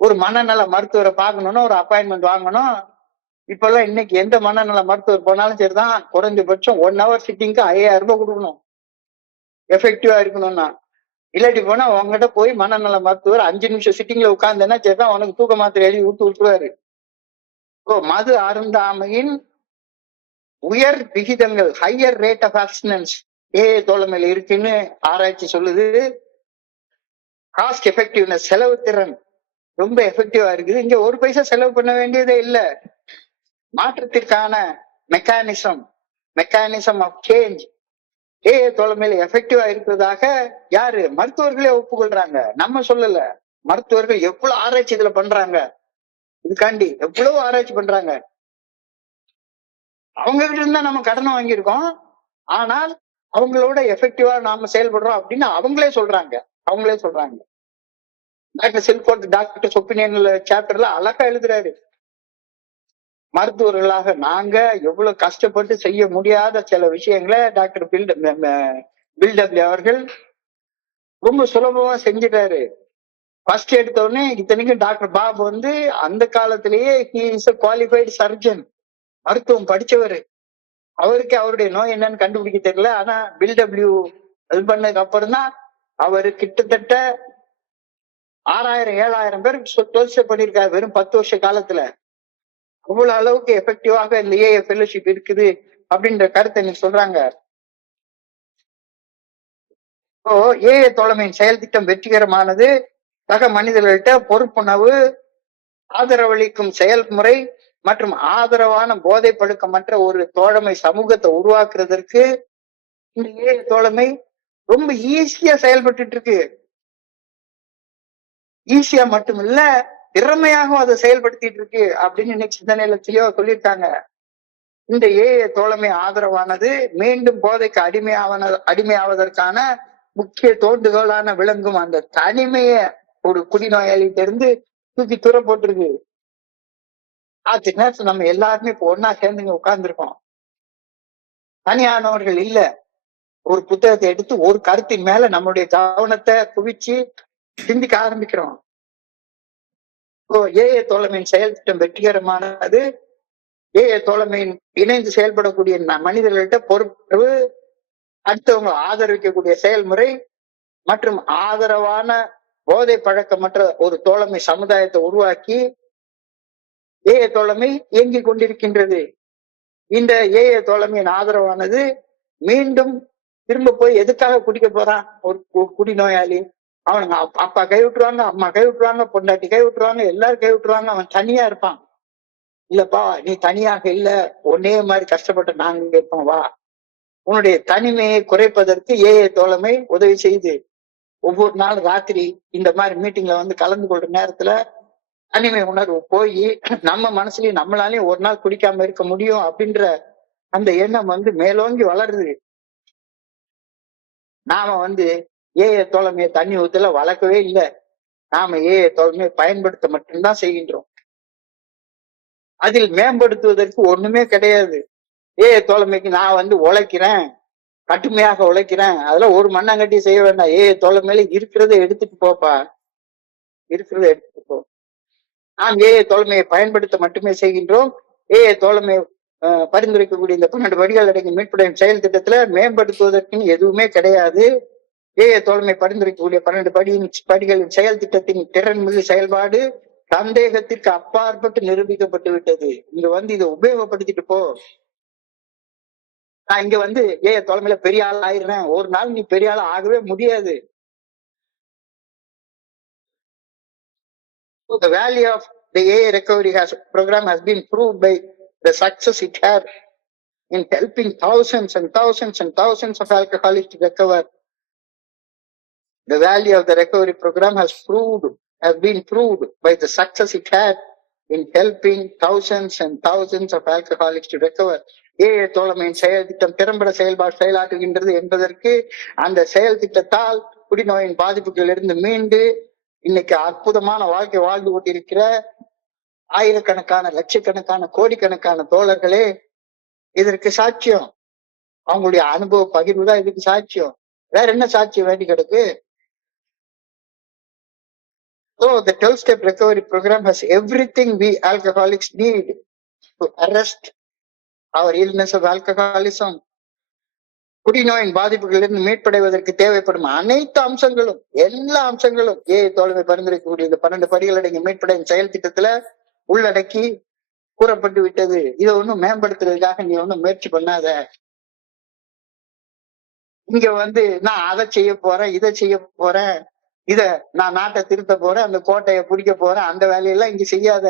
ஒரு மனநல மருத்துவரை பார்க்கணும்னா ஒரு அப்பாயின்மெண்ட் வாங்கணும். இப்ப எல்லாம் இன்னைக்கு எந்த மனநல மருத்துவர் போனாலும் சரிதான், குறைஞ்சபட்சம் 1 hour சிட்டிங்க்கு 5000 ரூபாய் கொடுக்கணும் எஃபெக்டிவா இருக்கணும்னா. இல்லாட்டி போனா உங்ககிட்ட போய் மனநல மருத்துவர் 5 நிமிஷம் சிட்டிங்ல உட்கார்ந்தேன்னா சரிதான் உனக்கு தூக்க மாத்திரை எழுதி விட்டுருவாரு. மது அருந்தாமையின் உயர் விகிதங்கள், ஹையர் ரேட் ஆஃப் ஆப்ஸ்டினன்ஸ் தோழமையில இருக்குன்னு ஆராய்ச்சி சொல்லுது. காஸ்ட் எஃபெக்டிவ்னஸ், செலவு திறன் ரொம்ப எஃபெக்டிவா இருக்குது. இங்க 1 பைசா செலவு பண்ண வேண்டியதே இல்ல. மாற்றத்திற்கான மெக்கானிசம் ஆஃப் சேஞ்ச் தோழமையில எஃபெக்டிவா இருக்கிறதாக யாரு? மருத்துவர்களே ஒப்புக்கொள்றாங்க. நம்ம சொல்லல. மருத்துவர்கள் எவ்வளவு ஆராய்ச்சி இதுல பண்றாங்க, இதுக்காண்டி எவ்வளவு ஆராய்ச்சி பண்றாங்க. அவங்க கிட்ட இருந்தா நம்ம கடனை வாங்கியிருக்கோம். ஆனால் அவங்களோட எஃபெக்டிவா நாம செயல்படுறோம் அப்படின்னு அவங்களே சொல்றாங்க. டாக்டர் சில்கோட் டாக்டர் ஒப்பீனியன்ல சாப்டர்ல அழகா எழுதுறாரு. மருத்துவர்களாக நாங்க எவ்வளவு கஷ்டப்பட்டு செய்ய முடியாத சில விஷயங்களை டாக்டர் பில்டபிள்யூ அவர்கள் ரொம்ப சுலபமா செஞ்சிட்டாரு. ஃபர்ஸ்ட் எடுத்த உடனே, இத்தனைக்கும் டாக்டர் பாப் அந்த காலத்திலேயே he is a qualified surgeon, மருத்துவம் படிச்சவரு. அவருக்கு அவருடைய நோய் என்னன்னு கண்டுபிடிக்க தெரியல. ஆனா பில்டபிள்யூ இது பண்ணதுக்கு அப்புறம் தான் அவரு கிட்டத்தட்ட 6000-7000 பேருக்கு தொல்சை பண்ணிருக்காரு வெறும் 10 வருஷ காலத்துல. அவ்வளவு அளவுக்கு எஃபெக்டிவாக இந்த ஏஏ ஃபெல்லோஷிப் இருக்குது அப்படின்ற கருத்தை நீங்க சொல்றாங்க. ஏஏ தோழமையின் செயல் திட்டம் வெற்றிகரமானது. சக மனிதர்கள்ட்ட பொறுப்புணர்வு, ஆதரவளிக்கும் செயல்முறை மற்றும் ஆதரவான போதை பழக்கமற்ற ஒரு தோழமை சமூகத்தை உருவாக்குறதற்கு இந்த ஏஏ தோழமை ரொம்ப ஈஸியா செயல்பட்டு இருக்கு. ஈஸியா மட்டும் இல்ல, திறமையாகவும் அதை செயல்படுத்திட்டு இருக்கு அப்படின்னு இன்னைக்கு சிந்தனையில தெளிவா சொல்லியிருக்காங்க. இந்த ஏஏ தோழமை ஆதரவானது மீண்டும் போதைக்கு அடிமையாவதற்கான முக்கிய தோண்டுகோலான விளங்கும் அந்த தனிமைய ஒரு குடிநோயாளிகிட்ட இருந்து தூக்கி தூர போட்டிருக்கு. நேரத்துல நம்ம எல்லாருமே இப்ப ஒன்னா சேர்ந்துங்க உட்கார்ந்துருக்கோம். தனியானவர்கள் இல்ல. ஒரு புத்தகத்தை எடுத்து ஒரு கருத்தின் மேல நம்மளுடைய கவனத்தை குவிச்சு சிந்திக்க ஆரம்பிக்கிறோம். ஏஏ தோழமையின் செயல் திட்டம் வெற்றிகரமானது. ஏஏ தோழமையின் இணைந்து செயல்படக்கூடிய மனிதர்கள்ட்ட பொறுப்பு, அடுத்தவங்களை ஆதரிக்கக்கூடிய செயல்முறை மற்றும் ஆதரவான போதை பழக்கமற்ற ஒரு தோழமை சமுதாயத்தை உருவாக்கி ஏஏ தோழமை இயங்கிக் கொண்டிருக்கின்றது. இந்த ஏஏ தோழமையின் ஆதரவானது மீண்டும் திரும்ப போய் எதுக்காக குடிக்க போறான்? ஒரு குடிநோயாளி அவனுங்க அப்பா கை விட்டுருவாங்க, அம்மா கை விட்டுருவாங்க, பொண்டாட்டி கை விட்டுருவாங்க, எல்லாரும் கை விட்டுருவாங்க, அவன் தனியா இருப்பான். இல்லப்பா, நீ தனியாக இல்ல, ஒன்னே மாதிரி கஷ்டப்பட்டு நாங்க இருப்போம், வா. உன்னுடைய தனிமையை குறைப்பதற்கு ஏஏ தோழமை உதவி செய்து ஒவ்வொரு நாள் ராத்திரி இந்த மாதிரி மீட்டிங்ல வந்து கலந்து கொள்ற நேரத்துல தனிமை உணர்வு போய் நம்ம மனசுலயும் நம்மளாலையும் ஒரு நாள் குடிக்காம இருக்க முடியும் அப்படின்ற அந்த எண்ணம் வந்து மேலோங்கி வளருது. நாம வந்து ஏஏ தோழமையை தண்ணி ஊத்துல வளர்க்கவே இல்லை. நாம ஏஏ தோழமையை பயன்படுத்த மட்டும்தான் செய்கின்றோம். அதில் மேம்படுத்துவதற்கு ஒண்ணுமே கிடையாது. ஏஏ தோழமைக்கு நான் வந்து உழைக்கிறேன், கட்டுமையாக உழைக்கிறேன், அதெல்லாம் ஒரு மண்ணாங்கட்டி செய்ய வேண்டாம். தோழமையில இருக்கிறத எடுத்துட்டு போப்பா, இருக்கிறத எடுத்துட்டு போ. நாம் ஏஏ தோழமையை பயன்படுத்த மட்டுமே செய்கின்றோம். ஏஏ தோழமை பரிந்துரைக்கக்கூடிய இந்த 12 படிகள் அடங்கிய மீட்புடைய செயல் திட்டத்துல மேம்படுத்துவதற்குன்னு எதுவுமே கிடையாது. ஏஏ தோழமை பரிந்துரைக்கக்கூடிய 12 படிகளின் செயல் திட்டத்தின் திறன்மிகு செயல்பாடு சந்தேகத்திற்கு அப்பாற்பட்டு நிரூபிக்கப்பட்டு விட்டது. இங்க வந்து இதை உபயோகப்படுத்திட்டு போ. நான் இங்க வந்து ஏஏ தோழமையில பெரிய ஆள் ஆயிடுறேன், ஒரு நாள் நீ பெரிய ஆள் ஆகவே முடியாது. The value of the AA recovery program has been proved by the success it had in helping thousands and thousands and thousands of alcoholics to recover. The value of the recovery program has been proved by the success it had in helping thousands and thousands of alcoholics to recover. AA தோழமையின் செயல் திட்டம் திறம்பட செயலாற்றுகின்றது என்பதற்கு அந்த செயல் திட்டத்தால் குடிநோயின் பாதிப்புகளிலிருந்து மீண்டு இன்னைக்கு அற்புதமான வாழ்க்கை வாழ்ந்து கொண்டிருக்கிற ஆயிரக்கணக்கான லட்சக்கணக்கான கோடிக்கணக்கான தோழர்களே இதற்கு சாட்சியம். அவங்களுடைய அனுபவ பகிர்வு தான் இதுக்கு சாட்சியம். வேற என்ன சாட்சியம் வேண்டி கிடக்கு? So the 12-step recovery program has everything we alcoholics need to arrest our illness of alcoholism. குடிநோயின் பாதிப்புகளிலிருந்து மீட்படைவதற்கு தேவைப்படும் அனைத்து அம்சங்களும், எல்லா அம்சங்களும் ஏஏ தோழமை பரிந்துரைக்கக்கூடிய இந்த 12 படிகள் அடங்கிய மீட்படையும் செயல் திட்டத்துல உள்ளடக்கி கூறப்பட்டு விட்டது. இதை ஒண்ணும் மேம்படுத்துறதுக்காக நீ ஒண்ணும் முயற்சி பண்ணாத. இங்க வந்து நான் அதை செய்ய போறேன், இதை செய்ய போறேன், நான் நாட்டை திருத்த போறேன், அந்த கோட்டையை பிடிக்க போறேன், அந்த வேலையெல்லாம் இங்க செய்யாத.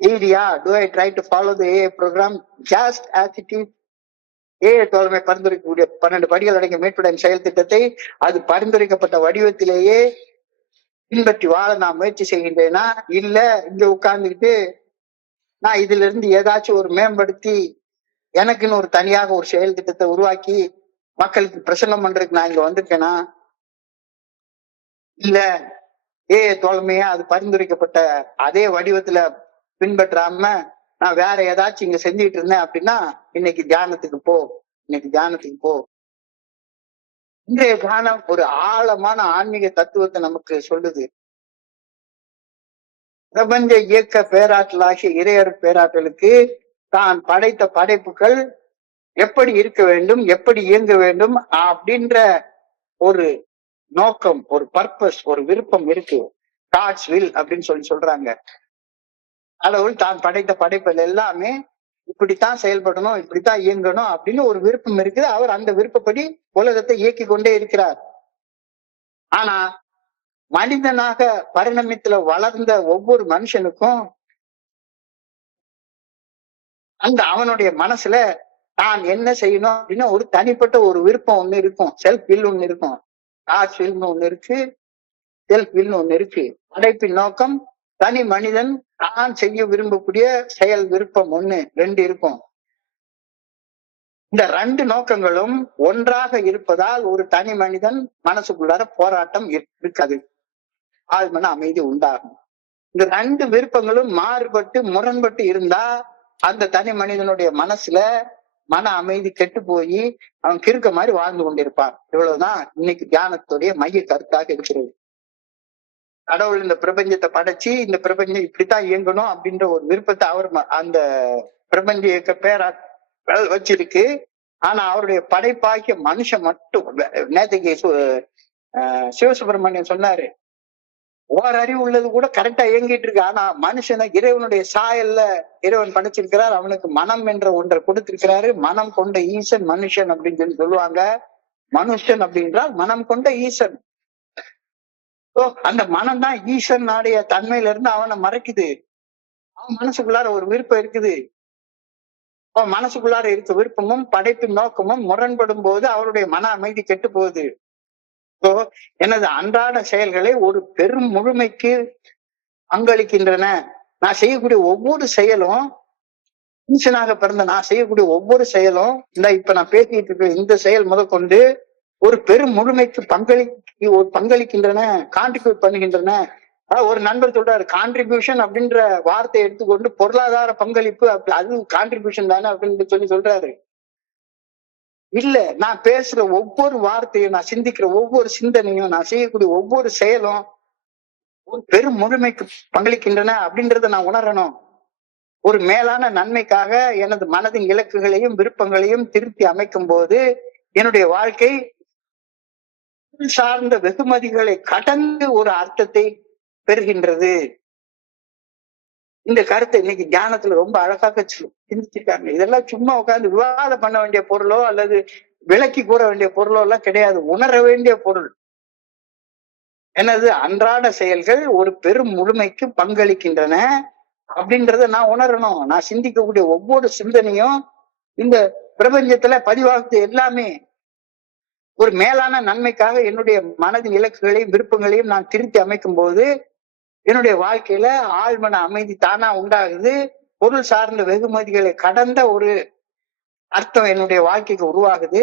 Area do I try to follow the AA program just as it is? ஏஏ தோழமை பரிந்துரைக்கக்கூடிய 12 படிகள் அடங்கிய மீட்புடன் செயல் திட்டத்தை அது பரிந்துரைக்கப்பட்ட வடிவத்திலேயே பின்பற்றி வாழ நான் முயற்சி செய்கின்றேனா? இல்ல இங்க உட்கார்ந்துக்கிட்டு நான் இதுல இருந்து ஏதாச்சும் ஒரு மேம்படுத்தி எனக்குன்னு ஒரு தனியாக ஒரு செயல் திட்டத்தை உருவாக்கி மக்களுக்கு பிரசங்கம் பண்றதுக்கு நான் இங்க வந்திருக்கேனா? இல்ல ஏஏ தோழமையா அது பரிந்துரைக்கப்பட்ட அதே வடிவத்துல பின்பற்றாம நான் வேற ஏதாச்சும் இங்க செஞ்சுட்டு இருந்தேன் அப்படின்னா இன்னைக்கு தியானத்துக்கு போ. இன்றைய தியானம் ஒரு ஆழமான ஆன்மீக தத்துவத்தை நமக்கு சொல்லுது. பிரபஞ்ச இயக்க பேராற்றலாகிய இறையர் பேராற்றலுக்கு தான் படைத்த படைப்புகள் எப்படி இருக்க வேண்டும், எப்படி இயங்க வேண்டும் அப்படின்ற ஒரு நோக்கம், ஒரு பர்பஸ், ஒரு விருப்பம் இருக்கு. காட்ஸ் வில் அப்படின்னு சொல்றாங்க. கடவுள் தான் படைத்த படைப்புகள் எல்லாமே இப்படித்தான் செயல்படணும், இப்படித்தான் இயங்கணும் அப்படின்னு ஒரு விருப்பம் இருக்குது. அவர் அந்த விருப்பப்படி உலகத்தை இயக்கி கொண்டே இருக்கிறார். ஆனா மனிதனாக பரிணாமத்துல வளர்ந்த ஒவ்வொரு மனுஷனுக்கும் அந்த அவனுடைய மனசுல தான் என்ன செய்யணும் அப்படின்னா ஒரு தனிப்பட்ட ஒரு விருப்பம் ஒண்ணு இருக்கும். செல்ஃப் வில் ஒண்ணு இருக்கும், காட்ஸ் வில்னு ஒண்ணு இருக்கு, செல்ஃப் வில்னு ஒண்ணு இருக்கு. படைப்பின் நோக்கம் தனி மனிதன் தான் செய்ய விரும்பக்கூடிய செயல் விருப்பம் ஒண்ணு, 2 இருக்கும். இந்த 2 நோக்கங்களும் ஒன்றாக இருப்பதால் ஒரு தனி மனிதன் மனசுக்குள்ளார போராட்டம் இருக்காது, ஆழ்மன அமைதி உண்டாகும். இந்த 2 விருப்பங்களும் மாறுபட்டு முரண்பட்டு இருந்தா அந்த தனி மனிதனுடைய மனசுல மன அமைதி கெட்டு போய் அவன் கிறுக்க மாதிரி வாழ்ந்து கொண்டிருப்பான். இவ்வளவுதான் இன்னைக்கு தியானத்துடைய மைய கருத்தாக இருக்கிறது. கடவுள் இந்த பிரபஞ்சத்தை படைச்சு இந்த பிரபஞ்சம் இப்படித்தான் இயங்கணும் அப்படின்ற ஒரு விருப்பத்தை அவர் அந்த பிரபஞ்ச இயக்க பேரா வச்சிருக்கு. ஆனா அவருடைய படைப்பாக்கிய மனுஷன் மட்டும் நேற்றுக்கு சிவசுப்பிரமணியன் சொன்னாரு, ஓரறிவு உள்ளது கூட கரெக்டா இயங்கிட்டு இருக்கு. ஆனா மனுஷனை இறைவனுடைய சாயல்ல இறைவன் படைச்சிருக்கிறார், அவனுக்கு மனம் என்ற ஒன்றை கொடுத்திருக்கிறாரு. மனம் கொண்ட ஈசன் மனுஷன் அப்படின்னு சொல்லி சொல்லுவாங்க. மனுஷன் அப்படின்றால் மனம் கொண்ட ஈசன். அந்த மனம் தான் ஈசன் நாடைய தன்மையில இருந்து அவனை மறைக்குது. அவன் மனசுக்குள்ளார ஒரு விருப்பம் இருக்குது. அவன் மனசுக்குள்ளார இருக்க விருப்பமும் படைப்பின் நோக்கமும் முரண்படும் போது அவருடைய மன அமைதி கெட்டு போகுது. எனது அன்றாட செயல்களை ஒரு பெரும் முழுமைக்கு பங்களிக்கின்றன. நான் செய்யக்கூடிய ஒவ்வொரு செயலும், மனுஷனாக பிறந்த நான் செய்யக்கூடிய ஒவ்வொரு செயலும், இப்ப நான் பேசிட்டு இருக்க இந்த செயல் முதற்கொண்டு ஒரு பெரும் முழுமைக்கு பங்களிக்கின்றன, கான்ட்ரிபியூட் பண்ணுகின்றன. ஒரு நண்பர் சொல்றாரு, கான்ட்ரிபியூஷன் அப்படின்ற வார்த்தையை எடுத்துக்கொண்டு பொருளாதார பங்களிப்பு அது கான்ட்ரிபியூஷன் தானே அப்படின்னு சொல்லி சொல்றாரு. இல்ல, நான் பேசுற ஒவ்வொரு வார்த்தையும், நான் சிந்திக்கிற ஒவ்வொரு சிந்தனையும், நான் செய்யக்கூடிய ஒவ்வொரு செயலும் ஒரு பெரும் முழுமைக்கு பங்களிக்கின்றன அப்படின்றத நான் உணரணும். ஒரு மேலான நன்மைக்காக எனது மனதின் இலக்குகளையும் விருப்பங்களையும் திருத்தி அமைக்கும் போது என்னுடைய வாழ்க்கை சார்ந்த வெகுமதிகளை கடந்து ஒரு அர்த்தத்தை பெறுகின்றது. இந்த கருத்தை இன்னைக்கு தியானத்துல ரொம்ப அழகாக சிந்திச்சிருக்காங்க. இதெல்லாம் சும்மா உட்கார்ந்து விவாதம் பண்ண வேண்டிய பொருளோ அல்லது விளக்கி கூற வேண்டிய பொருளோ எல்லாம் கிடையாது, உணர வேண்டிய பொருள். எனது அன்றாட செயல்கள் ஒரு பெரும் முழுமைக்கு பங்களிக்கின்றன அப்படின்றத நான் உணரணும். நான் சிந்திக்கக்கூடிய ஒவ்வொரு சிந்தனையும் இந்த பிரபஞ்சத்துல பதிவாகுது எல்லாமே ஒரு மேலான நன்மைக்காக என்னுடைய மனதின் இலக்குகளையும் விருப்பங்களையும் நான் திருத்தி அமைக்கும் போது என்னுடைய வாழ்க்கையில ஆழ்மன அமைதி தானா உண்டாகுது. பொருள் சார்ந்த வெகுமதிகளை கடந்த ஒரு அர்த்தம் என்னுடைய வாழ்க்கைக்கு உருவாகுது.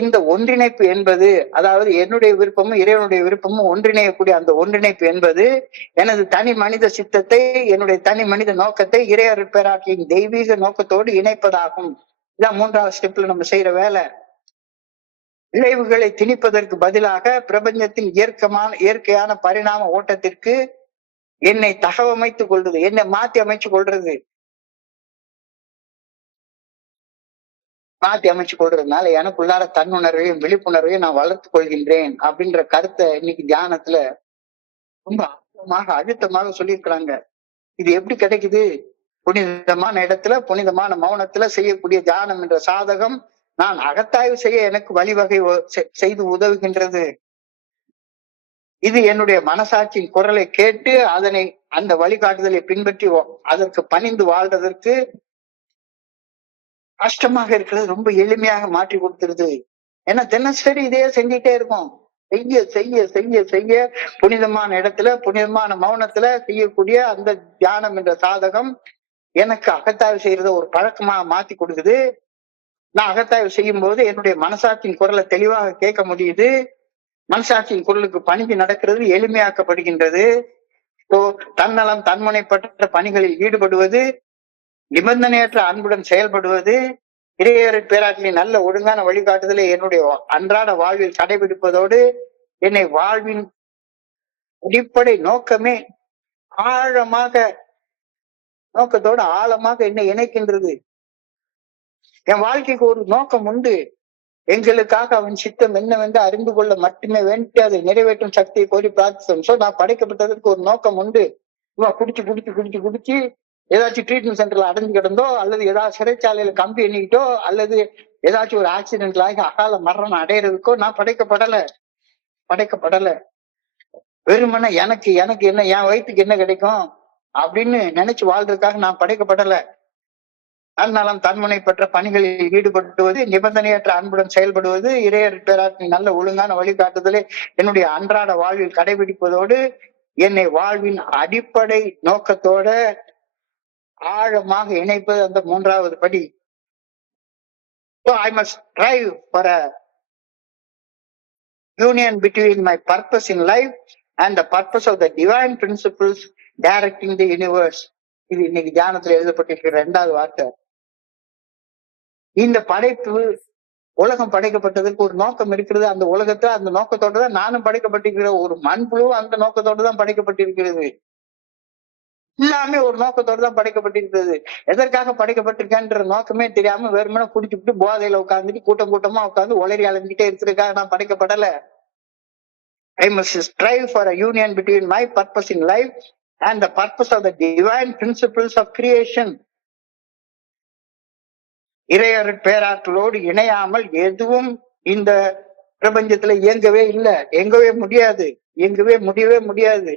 இந்த ஒன்றிணைப்பு என்பது, அதாவது என்னுடைய விருப்பமும் இறைவனுடைய விருப்பமும் ஒன்றிணையக்கூடிய அந்த ஒன்றிணைப்பு என்பது எனது தனி மனித சித்தத்தை, என்னுடைய தனி மனித நோக்கத்தை இறையருள் பேராட்சியின் தெய்வீக நோக்கத்தோடு இணைப்பதாகும். இதான் 3வது ஸ்டெப்ல நம்ம செய்யற வேலை. விளைவுகளை திணிப்பதற்கு பதிலாக பிரபஞ்சத்தின் இயற்கையான பரிணாம ஓட்டத்திற்கு என்னை தகவமைத்துக் கொள்றது, என்னை மாத்தி அமைச்சு கொள்றது. மாத்தி அமைச்சு கொள்றதுனால எனக்குள்ளார தன்னுணர்வையும் விழிப்புணர்வையும் நான் வளர்த்துக் கொள்கின்றேன் அப்படின்ற கருத்தை இன்னைக்கு தியானத்துல ரொம்ப ஆழமாக அழுத்தமாக சொல்லியிருக்கிறாங்க. இது எப்படி கிடைக்குது? புனிதமான இடத்துல புனிதமான மௌனத்துல செய்யக்கூடிய தியானம் என்ற சாதகம் நான் அகத்தாய்வு செய்ய எனக்கு வழிவகை செய்து உதவுகின்றது. இது என்னுடைய மனசாட்சியின் குரலை கேட்டு அந்த வழிகாட்டுதலை பின்பற்றி அதற்கு பணிந்து வாழ்றதற்கு கஷ்டமாக இருக்கிறது ரொம்ப எளிமையாக மாற்றி கொடுத்துருது. ஏன்னா தினசரி இதையே செஞ்சுட்டே இருக்கும். செய்ய செய்ய செய்ய செய்ய புனிதமான இடத்துல புனிதமான மௌனத்துல செய்யக்கூடிய அந்த தியானம் என்ற சாதகம் எனக்கு அகத்தாய்வு செய்யறத ஒரு பழக்கமாக மாத்தி கொடுக்குது. நான் அகத்தாய்வு செய்யும் போது என்னுடைய மனசாட்சியின் குரலை தெளிவாக கேட்க முடியுது. மனசாட்சியின் குரலுக்கு பணிஞ்சு நடக்கிறது எளிமையாக்கப்படுகின்றது. தன்னலம் தன்முனைப்பட்ட பணிகளில் ஈடுபடுவது, நிபந்தனையற்ற அன்புடன் செயல்படுவது, இறையருள் பேராற்றலின் நல்ல ஒழுங்கான வழிகாட்டுதலை என்னுடைய அன்றாட வாழ்வில் கடைபிடிப்பதோடு என்னை வாழ்வின் அடிப்படை நோக்கமே நோக்கத்தோடு ஆழமாக என்னை இணைக்கின்றது. என் வாழ்க்கைக்கு ஒரு நோக்கம் உண்டு. எங்களுக்காக அவன் சித்தம் என்னவென்று அறிந்து கொள்ள மட்டுமே வேண்டி அதை நிறைவேற்றும் சக்தியை கோரி பிரார்த்தித்தோம். நான் படைக்கப்பட்டதற்கு ஒரு நோக்கம் உண்டு. குடிச்சு ஏதாச்சும் ட்ரீட்மெண்ட் சென்டர்ல அடைஞ்சு கிடந்தோ அல்லது ஏதாவது சிறைச்சாலையில கம்பி எண்ணிக்கிட்டோ அல்லது ஏதாச்சும் ஒரு ஆக்சிடென்ட்ல ஆகி அகால மரணம் அடையிறதுக்கோ நான் படைக்கப்படல. வெறுமனே எனக்கு என்ன, என் வயிற்றுக்கு என்ன கிடைக்கும் அப்படின்னு நினைச்சு வாழ்றதுக்காக நான் படைக்கப்படல. தன்னலம் தன்முனை பெற்ற பணிகளில் ஈடுபடுவது, நிபந்தனையற்ற அன்புடன் செயல்படுவது, இறையருள் பேராற்றின் நல்ல ஒழுங்கான வழிகாட்டுதலை என்னுடைய அன்றாட வாழ்வில் கடைபிடிப்பதோடு என்னை வாழ்வின் அடிப்படை நோக்கத்தோட ஆழமாக இணைப்பது அந்த 3வது படி. So I must strive for a union between my purpose in life and the purpose of the divine principles directing the universe. இது இன்னைக்கு தியானத்துல எழுதப்பட்டிருக்கிற 2வது வார்த்தை. இந்த படைப்பு உலகம் படைக்கப்பட்டதற்கு ஒரு நோக்கம் இருக்கிறது. அந்த உலகத்தை அந்த நோக்கத்தோட தான் நானும் படைக்கப்பட்டிருக்கிறேன். ஒரு மண்புழு அந்த நோக்கத்தோட தான் படைக்கப்பட்டிருக்கிறது. எல்லாமே ஒரு நோக்கத்தோட தான் படைக்கப்பட்டிருக்கிறது. எதற்காக படைக்கப்பட்டிருக்கேன்ற நோக்கமே தெரியாம வெறுமனே குடிச்சுட்டு போதையில உட்கார்ந்துட்டு கூட்டம் கூட்டமா உட்கார்ந்து ஒளரி அலைஞ்சிட்டே இருக்கிறதுக்காக நான் படைக்கப்படல. I must strive for a union between my purpose in life and the purpose of the divine principles of creation. இறையருட் பேராற்றலோடு இணையாமல் எதுவும் இந்த பிரபஞ்சத்துல இயங்கவே இல்லை, இயங்கவே முடியாது, இயங்கவே முடியவே முடியாது.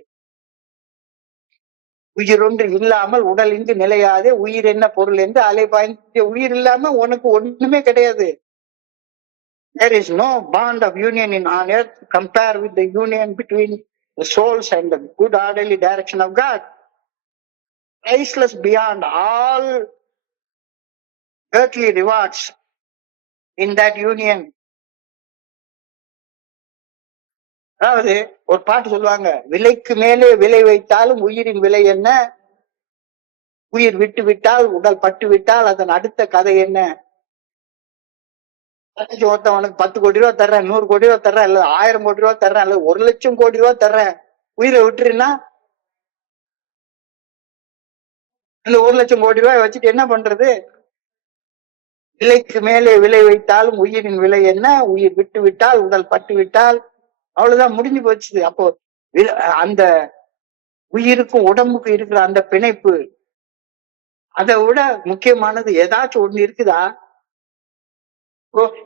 உயிர் ஒன்று இல்லாமல் உடல் இங்கு நிலையாது, உயிர் என்ன பொருள் என்று அலைபாய்ந்த உயிர் இல்லாம உனக்கு ஒண்ணுமே கிடையாது. There is no bond of union in on earth compared with the union between the souls and the good orderly direction of God. Priceless beyond all earthly rewards in that union. அதாவது ஒரு பாட்டு சொல்லுவாங்க, விலைக்கு மேலே விலை வைத்தாலும் உயிரின் விலை என்ன, உயிர் விட்டு விட்டால் உடல் பட்டு விட்டால் அதன் அடுத்த கதை என்ன. ஒருத்தவனுக்கு 10 கோடி ரூபா தர்றேன், 100 கோடி ரூபா தர்றேன், அல்லது 1000 கோடி ரூபா தர்றேன், அல்லது 1,00,000 கோடி ரூபா தர்றேன், உயிரை விட்டுருன்னா அந்த 1,00,000 கோடி ரூபாய் வச்சுட்டு என்ன பண்றது? விலைக்கு மேலே விலை வைத்தாலும் உயிரின் விலை என்ன, உயிர் விட்டு விட்டால் உடல் பட்டு விட்டால் அவ்வளவுதான், முடிஞ்சு போச்சு. அப்போ அந்த உயிருக்கும் உடம்புக்கும் இருக்கிற அந்த பிணைப்பு, அதை விட முக்கியமானது ஏதாச்சும் ஒண்ணு இருக்குதா?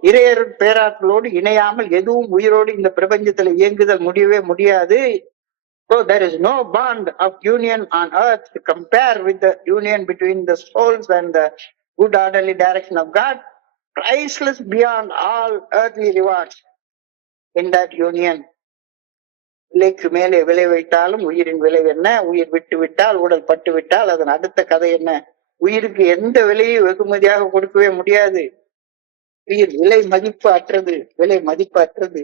இறையர் பேராற்றலோடு இணையாமல் எதுவும் உயிரோடு இந்த பிரபஞ்சத்துல இயங்குதல் முடியவே முடியாது. So there is no bond of union on earth to compare with the union between the souls and the good orderly direction of God, priceless beyond all earthly rewards in that union. விலைக்கு மேலே விலை வைத்தாலும் உயிரின் விலை என்ன, உயிர் விட்டு விட்டால் உடல் பட்டு விட்டால் அதன் அடுத்த கதை என்ன. உயிருக்கு எந்த விலையும் வெகுமதியாக கொடுக்கவே முடியாது. உயிர் விலை மதிப்பு அற்றது, விலை மதிப்பு அற்றது.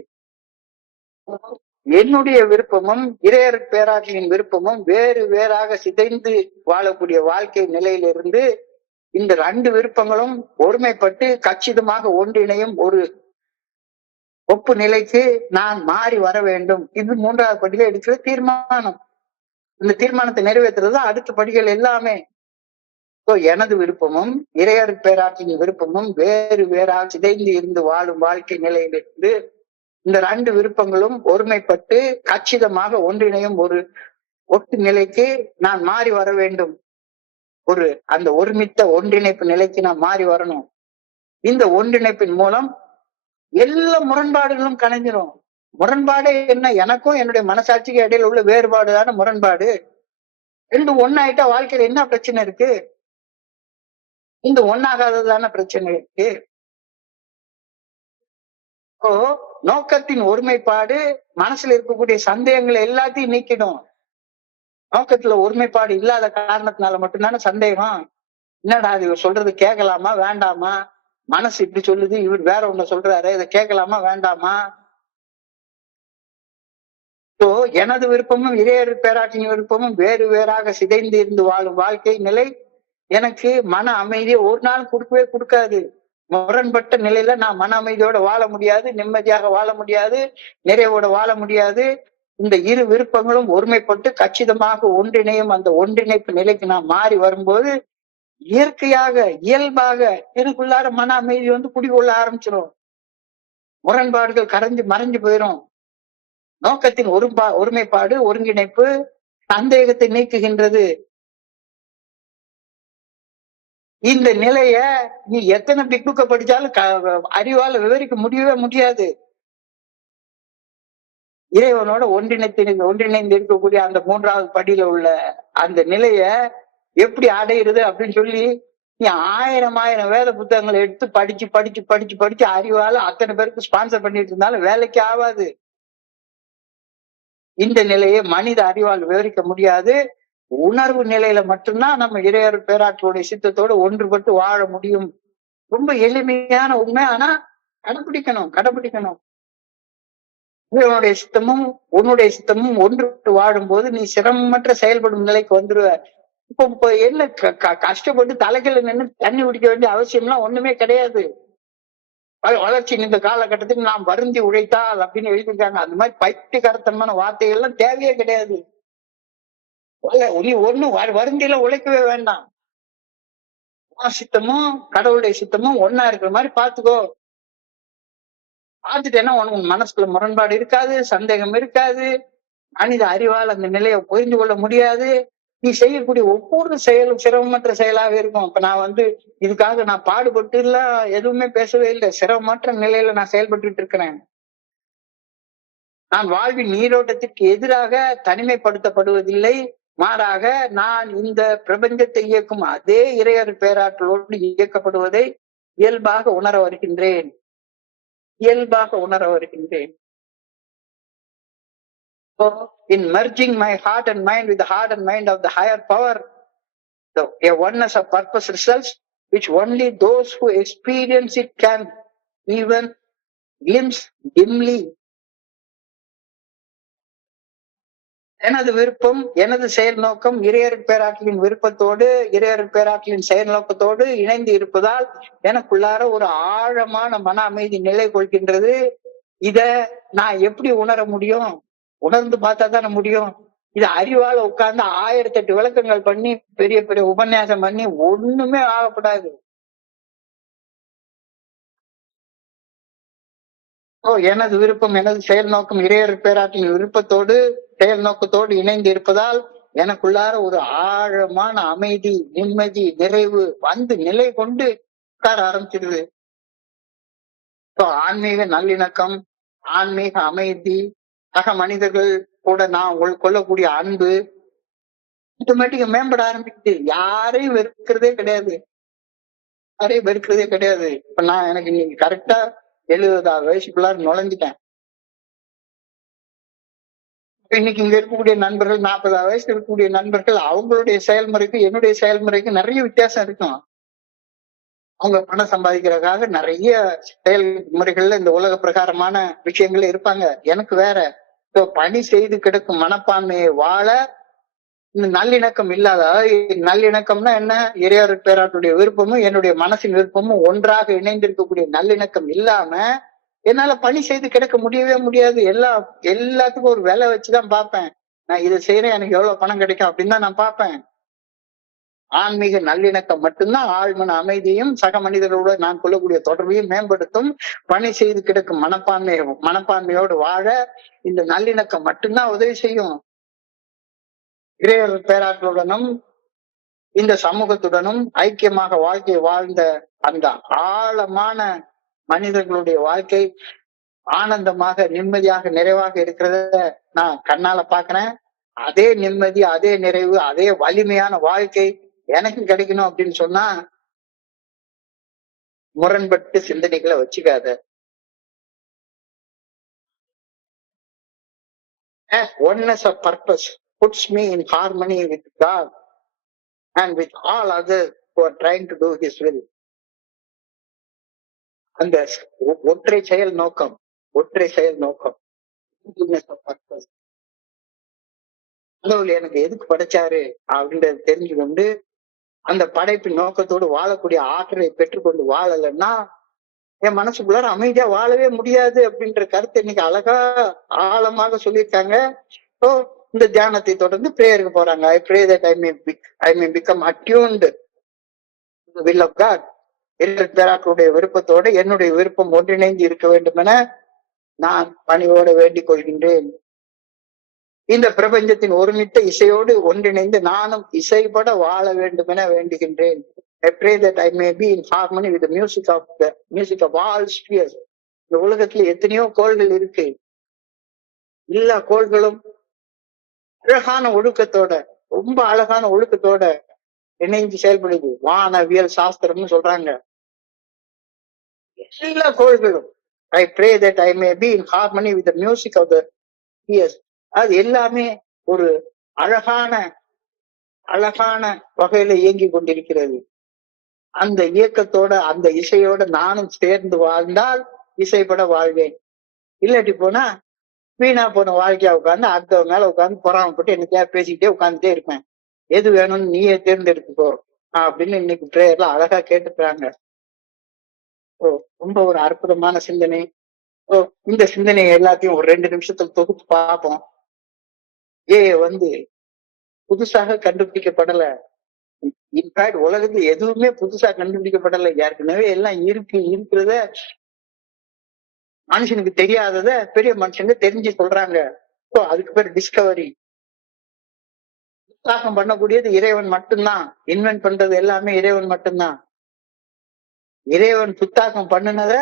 என்னுடைய விருப்பமும் இறையர் பேராற்றலின் விருப்பமும் வேறு வேறாக சிதைந்து வாழக்கூடிய வாழ்க்கை நிலையிலிருந்து இந்த 2 விருப்பங்களும் ஒருமைப்பட்டு கச்சிதமாக ஒன்றிணையும் ஒரு ஒப்பு நிலைக்கு நான் மாறி வர வேண்டும். இது 3வது படியில எடுக்கிற தீர்மானம். இந்த தீர்மானத்தை நிறைவேற்றுறது அடுத்த படிகள் எல்லாமே. எனது விருப்பமும் இறையர் பேராற்றின் விருப்பமும் வேறு வேறாக சிதைந்து இருந்து வாழும் வாழ்க்கை நிலையிலிருந்து இந்த 2 விருப்பங்களும் ஒருமைப்பட்டு கச்சிதமாக ஒன்றிணையும் ஒரு ஒட்டு நிலைக்கு நான் மாறி வர வேண்டும். அந்த ஒருமித்த ஒன்றிணைப்பு நிலைக்கு நான் மாறி வரணும். இந்த ஒன்றிணைப்பின் மூலம் எல்லா முரண்பாடுகளும் கலைஞ்சிரும். முரண்பாடு என்ன? எனக்கும் என்னுடைய மனசாட்சிக்கு இடையில உள்ள வேறுபாடுதான முரண்பாடு. 2 ஒன்னாயிட்டா வாழ்க்கையில என்ன பிரச்சனை இருக்கு? இந்த ஒன்னாகாததான பிரச்சனை இருக்கு. நோக்கத்தின் ஒருமைப்பாடு மனசுல இருக்கக்கூடிய சந்தேகங்களை எல்லாத்தையும் நீக்கிடும். நோக்கத்துல ஒருமைப்பாடு இல்லாத காரணத்தினால மட்டும்தானே சந்தேகம். என்னடா இது சொல்றது கேட்கலாமா வேண்டாமா, மனசு இப்படி சொல்லுது, இவர் வேற ஒண்ணு சொல்றாரு, இதை கேட்கலாமா வேண்டாமா. எனது விருப்பமும் இறையர் பேராற்றின் விருப்பமும் வேறு வேறாக சிதைந்து இருந்து வாழும் வாழ்க்கை நிலை எனக்கு மன அமைதியை ஒரு நாள் கொடுக்கவே கொடுக்காது. முரண்பட்ட நிலையில நான் மன அமைதியோட வாழ முடியாது, நிம்மதியாக வாழ முடியாது, நிறைவோட வாழ முடியாது. இந்த 2 விருப்பங்களும் ஒருமைப்பட்டு கச்சிதமாக ஒன்றிணையும் அந்த ஒன்றிணைப்பு நிலைக்கு நான் மாறி வரும்போது இயற்கையாக இயல்பாக எனக்குள்ளார மன அமைதி குடிகொள்ள ஆரம்பிச்சிடும். முரண்பாடுகள் கரைஞ்சு மறைஞ்சு போயிடும். நோக்கத்தின் ஒருமைப்பாடு ஒருங்கிணைப்பு சந்தேகத்தை நீக்குகின்றது. இந்த நிலைய நீ எத்தனை பிக்குக்க படிச்சாலும் அறிவால விவரிக்க முடியவே முடியாது. இறைவனோட ஒன்றிணைந்து இருக்கக்கூடிய அந்த 3வது படியில உள்ள அந்த நிலைய எப்படி அடையிறது அப்படின்னு சொல்லி நீ ஆயிரம் வேத புத்தகங்களை எடுத்து படிச்சு அறிவால அத்தனை பேருக்கு ஸ்பான்சர் பண்ணிட்டு இருந்தாலும் வேலைக்கு ஆகாது. இந்த நிலையை மனித அறிவால் விவரிக்க முடியாது. உணர்வு நிலையில மட்டும்தான் நம்ம இறையர் பேராற்றலுடைய சித்தத்தோடு ஒன்றுபட்டு வாழ முடியும். ரொம்ப எளிமையான உண்மை, ஆனா கடைபிடிக்கணும். இறைவனுடைய சித்தமும் உன்னுடைய சித்தமும் ஒன்று வாழும் போது நீ சிரமமற்ற செயல்படும் நிலைக்கு வந்துருவ. இப்ப என்ன கஷ்டப்பட்டு தலைகீழ நின்று தண்ணி குடிக்க வேண்டிய அவசியம்லாம் ஒண்ணுமே கிடையாது. வளர்ச்சியின் இந்த காலகட்டத்துக்கு நாம் வருந்தி உழைத்தால் அப்படின்னு எழுதியிருக்காங்க. அந்த மாதிரி பைத்தியக்காரத்தனமான வார்த்தைகள் எல்லாம் தேவையே கிடையாது. நீ ஒண்ணும் வருந்தில உழைக்கவே வேண்டாம். சித்தமும் கடவுளுடைய சித்தமும் ஒன்னா இருக்கிற மாதிரி பாத்துக்கோ. பார்த்துட்டேன்னா உனக்கு மனசுக்குள்ள முரண்பாடு இருக்காது, சந்தேகம் இருக்காது, மனித அறிவால் அந்த நிலையை புரிந்து கொள்ள முடியாது. நீ செய்யக்கூடிய ஒவ்வொரு செயலும் சிரமமற்ற செயலாக இருக்கும். இப்ப நான் இதுக்காக நான் பாடுபட்டு எல்லாம் எதுவுமே பேசவே இல்லை. சிரமமற்ற நிலையில நான் செயல்பட்டு இருக்கிறேன். நான் வாழ்வின் நீரோட்டத்திற்கு எதிராக தனிமைப்படுத்தப்படுவதில்லை. மாறாக நான் இந்த பிரபஞ்சத்தை இயக்கும் அதே இறையர் பேராற்றலோடு இயக்கப்படுவதை இயல்பாக உணர வருகின்றேன். So, in merging my heart and mind with the heart and mind of the higher power, a oneness of purpose results, which only those who experience it can even glimpse dimly. எனது விருப்பம், எனது செயல் நோக்கம் இறையர் பேராற்றலின் விருப்பத்தோடு இறையர் பேராற்றலின் செயல் நோக்கத்தோடு இணைந்து இருப்பதால் எனக்குள்ளார ஒரு ஆழமான மன அமைதி நிலை கொள்கின்றது. இத நான் எப்படி உணர முடியும்? உணர்ந்து பார்த்தா தானே முடியும். இது அறிவால உட்கார்ந்து 1008 விளக்கங்கள் பண்ணி பெரிய பெரிய உபன்யாசம் பண்ணி ஒண்ணுமே ஆகப்படாது. எனது விருப்பம், எனது செயல் நோக்கம் இறையர் பேராற்றின் விருப்பத்தோடு செயல் நோக்கத்தோடு இணைந்து இருப்பதால் எனக்குள்ளார ஒரு ஆழமான அமைதி, நிம்மதி, நிறைவு நிலை கொண்டு உட்கார ஆரம்பிச்சிருது. ஆன்மீக நல்லிணக்கம், ஆன்மீக அமைதி, சக மனிதர்கள் கூட நான் கொள்ளக்கூடிய அன்பு ஆட்டோமேட்டிக்கா மேம்பட ஆரம்பிக்குது. யாரையும் வெறுக்கிறதே கிடையாது. இப்ப நான் எனக்கு இன்னைக்கு கரெக்டா 70 வயசுக்குள்ளார நுழைஞ்சிட்டேன். இன்னைக்கு இங்க இருக்கக்கூடிய நண்பர்கள் 40 வயசு இருக்கக்கூடிய நண்பர்கள் அவங்களுடைய செயல்முறைக்கு என்னுடைய செயல்முறைக்கு நிறைய வித்தியாசம் இருக்கும். அவங்க பணம் சம்பாதிக்கிறதுக்காக நிறைய செயல்முறைகள்ல இந்த உலக பிரகாரமான விஷயங்கள்ல இருப்பாங்க. எனக்கு வேற பணி செய்து கிடக்கும் மனப்பான்மையை வாழ இந்த நல்லிணக்கம் இல்லாத, நல்லிணக்கம்னா என்ன? இறையர் பேராட்டுடைய விருப்பமும் என்னுடைய மனசின் விருப்பமும் ஒன்றாக இணைந்திருக்கக்கூடிய நல்லிணக்கம் இல்லாம என்னால பணி செய்து கிடக்க முடியவே முடியாது. எல்லாத்துக்கும் ஒரு விலை வச்சுதான் பார்ப்பேன். நான் இதை செய்யறேன், எனக்கு எவ்வளவு பணம் கிடைக்கும் அப்படின்னு தான் நான் பார்ப்பேன். ஆன்மீக நல்லிணக்கம் மட்டும்தான் ஆழ்மன அமைதியும் சக மனிதர்களோட நான் கொள்ளக்கூடிய தொடர்பையும் மேம்படுத்தும். பணி செய்து கிடக்கும் மனப்பான்மையோடு வாழ இந்த நல்லிணக்கம் மட்டும்தான் உதவி செய்யும். இறையர் பேராற்றலுடனும் இந்த சமூகத்துடனும் ஐக்கியமாக வாழ்க்கை வாழ்ந்த அந்த ஆழமான மனிதர்களுடைய வாழ்க்கை ஆனந்தமாக, நிம்மதியாக, நிறைவாக இருக்கிறத நான் கண்ணால பாக்குறேன். அதே நிம்மதி, அதே நிறைவு, அதே வலிமையான வாழ்க்கை எனக்கு கிடைக்கணும் அப்படின்னு சொன்னா முரண்பட்டு சிந்தனைகளை வச்சுக்காத. Oneness of purpose puts me in harmony with God and with all others who are trying to do His will. அந்த ஒற்றை செயல் நோக்கம் கடவுள் எனக்கு எதுக்கு படைச்சாரு அப்படின்றத தெரிஞ்சு கொண்டு அந்த படைப்பின் நோக்கத்தோடு வாழக்கூடிய ஆற்றலை பெற்றுக்கொண்டு வாழலைன்னா என் மனசுக்குள்ளார அமைதியா வாழவே முடியாது அப்படின்ற கருத்தை இன்னைக்கு அழகா ஆழமாக சொல்லியிருக்காங்க. இந்த தியானத்தை தொடர்ந்து பிரேயருக்கு போறாங்க. I pray that I may become attuned to the will of God. பேராக்களுடைய விருப்பத்தோடு என்னுடைய விருப்பம் ஒன்றிணைந்து இருக்க வேண்டும் என நான் பணிவோடு வேண்டிக் கொள்கின்றேன். இந்த பிரபஞ்சத்தின் ஒருமித்த இசையோடு ஒன்றிணைந்து நானும் இசைப்பட வாழ வேண்டும் என வேண்டுகின்றேன். I pray that I may be in harmony with the music of all spheres. இந்த உலகத்துல எத்தனையோ கோள்கள் இருக்கு. எல்லா கோள்களும் அழகான ஒழுக்கத்தோட, ரொம்ப அழகான ஒழுக்கத்தோட இணைந்து செயல்படுது. வானவியல் சாஸ்திரம்னு சொல்றாங்க. எல்லா கோள்களும் I pray that I may be in harmony with the music of the spheres. அது எல்லாமே ஒரு அழகான வகையில இயங்கி கொண்டிருக்கிறது. அந்த இயக்கத்தோட, அந்த இசையோட நானும் சேர்ந்து வாழ்ந்தால் இசைப்பட வாழ்வேன். இல்லாட்டி போனா வீணா போன வாழ்க்கையா உட்காந்து அடுத்தவங்க மேல உட்காந்து பொறாமப்பட்டு என்னத்தையா பேசிக்கிட்டே உட்காந்துட்டே இருப்பேன். எது வேணும்னு நீயே தேர்ந்தெடுத்துக்கோ அப்படின்னு இன்னைக்கு பிரேயர்ல அழகா கேட்டுக்கிறாங்க. ஓ, ரொம்ப ஒரு அற்புதமான சிந்தனை. ஓ, இந்த சிந்தனையை எல்லாத்தையும் ஒரு 2 நிமிஷத்துல தொகுத்து பார்ப்போம். வந்து புதுசாக கண்டுபிடிக்கப்படல. இன்ஃபேக்ட் உலகத்துல எதுவுமே புதுசா கண்டுபிடிக்கப்படல. ஏற்கனவே எல்லாம் இருக்கிறத மனுஷனுக்கு தெரியாதத பெரிய மனுஷங்க தெரிஞ்சு சொல்றாங்க. ஸோ அதுக்கு பேர் டிஸ்கவரி. புத்தாக்கம் பண்ணக்கூடியது இறைவன் மட்டும்தான். இன்வென்ட் பண்றது எல்லாமே இறைவன் மட்டும்தான். இறைவன் புத்தாக்கம் பண்ணுனத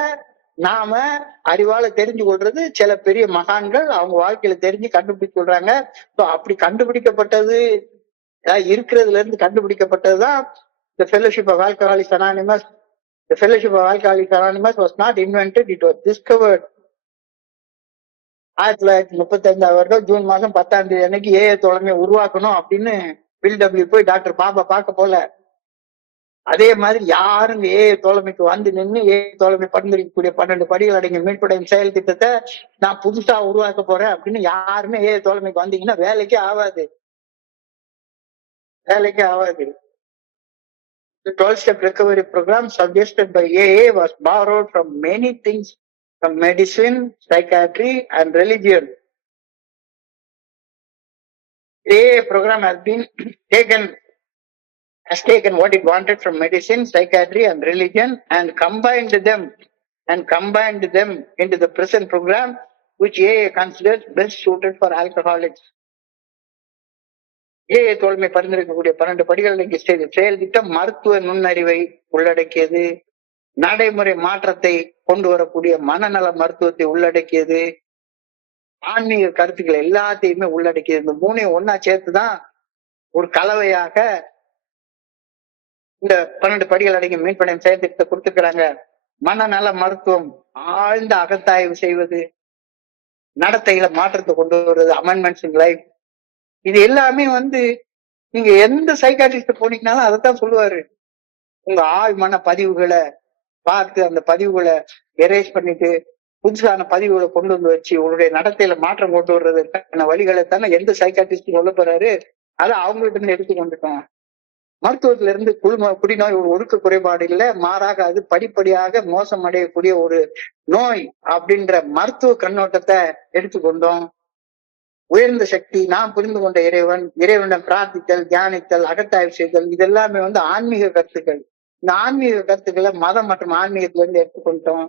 நாம அறிவால தெரிஞ்சு கொள்றது சில பெரிய மகான்கள் அவங்க வாழ்க்கையில தெரிஞ்சு கண்டுபிடிச்சு கொள்றாங்க. அப்படி கண்டுபிடிக்கப்பட்டது இருக்கிறதுல இருந்து கண்டுபிடிக்கப்பட்டதுதான் the fellowship of alcoholics anonymous. The fellowship of alcoholics anonymous was not invented, it was discovered. 1935 வருடம் ஜூன் மாசம் 10ஆம் தேதி அன்னைக்கு தோழமையை உருவாக்கணும் அப்படின்னு பில்டபிள்யூ போய் டாக்டர் பாபா பார்க்க போல. அதே மாதிரி யாரும் தோழமைக்கு வந்து நின்று தோழமை பரிந்துரைக்கக்கூடிய 12 படிகள் அடங்கிய மீட்படையும் செயல் திட்டத்தை நான் புதுசா உருவாக்க போறேன் அப்படின்னு யாருமே தோழமைக்கு வந்தீங்கன்னா வேலைக்கே ஆகாது. The 12-step recovery program suggested by AA was borrowed from many things, from medicine, psychiatry, and religion. The AA program has taken what it wanted from medicine, psychiatry, and religion and combined them into the present program, which AA considers best suited for alcoholics. தோழமை பரிந்துரைக்கக்கூடிய 12 படிகள் செயல் திட்டம் மருத்துவ நுண்ணறிவை உள்ளடக்கியது, நடைமுறை மாற்றத்தை கொண்டு வரக்கூடிய மனநல மருத்துவத்தை உள்ளடக்கியது, ஆன்மீக கருத்துக்கள் எல்லாத்தையுமே உள்ளடக்கியது. இந்த 3ஐயும் ஒன்னா சேர்த்துதான் ஒரு கலவையாக இந்த 12 படிகள் அடங்கிய மீட்படையும் செயல் திட்டத்தை கொடுத்துக்கிறாங்க. மனநல மருத்துவம் ஆழ்ந்த அகத்தாய்வு செய்வது, நடத்தையில மாற்றத்தை கொண்டு வருவது, அமெண்ட்மெண்ட்ஸ் இன் லைஃப். இது எல்லாமே நீங்க எந்த சைக்காட்ரிஸ்ட் போனீங்கன்னாலும் அதைத்தான் சொல்லுவாரு. உங்க ஆழ்மன பதிவுகளை பார்த்து அந்த பதிவுகளை எரேஸ் பண்ணிட்டு புதுசான பதிவுகளை கொண்டு வந்து வச்சு உங்களுடைய நடத்தையில மாற்றம் கொண்டு வர்றதுக்கான வழிகளை தானே எந்த சைக்காட்ரிஸ்ட் சொல்ல போறாரு. அதை அவங்கள்ட்ட இருந்து எடுத்து கொண்டுட்டோம். மருத்துவத்தில இருந்து குடிநோய் ஒரு ஒடுக்க குறைபாடு இல்லை, மாறாக அது படிப்படியாக மோசம் அடையக்கூடிய ஒரு நோய் அப்படின்ற மருத்துவ கண்ணோட்டத்தை எடுத்துக்கொண்டோம். உயர்ந்த சக்தி, நாம் புரிந்து கொண்ட இறைவனிடம் பிரார்த்தித்தல், தியானித்தல், அகத்தாய்வு செய்தல், இதெல்லாமே ஆன்மீக கருத்துக்கள். இந்த ஆன்மீக கருத்துக்களை மதம் மற்றும் ஆன்மீகத்துல இருந்து எடுத்துக்கொண்டோம்.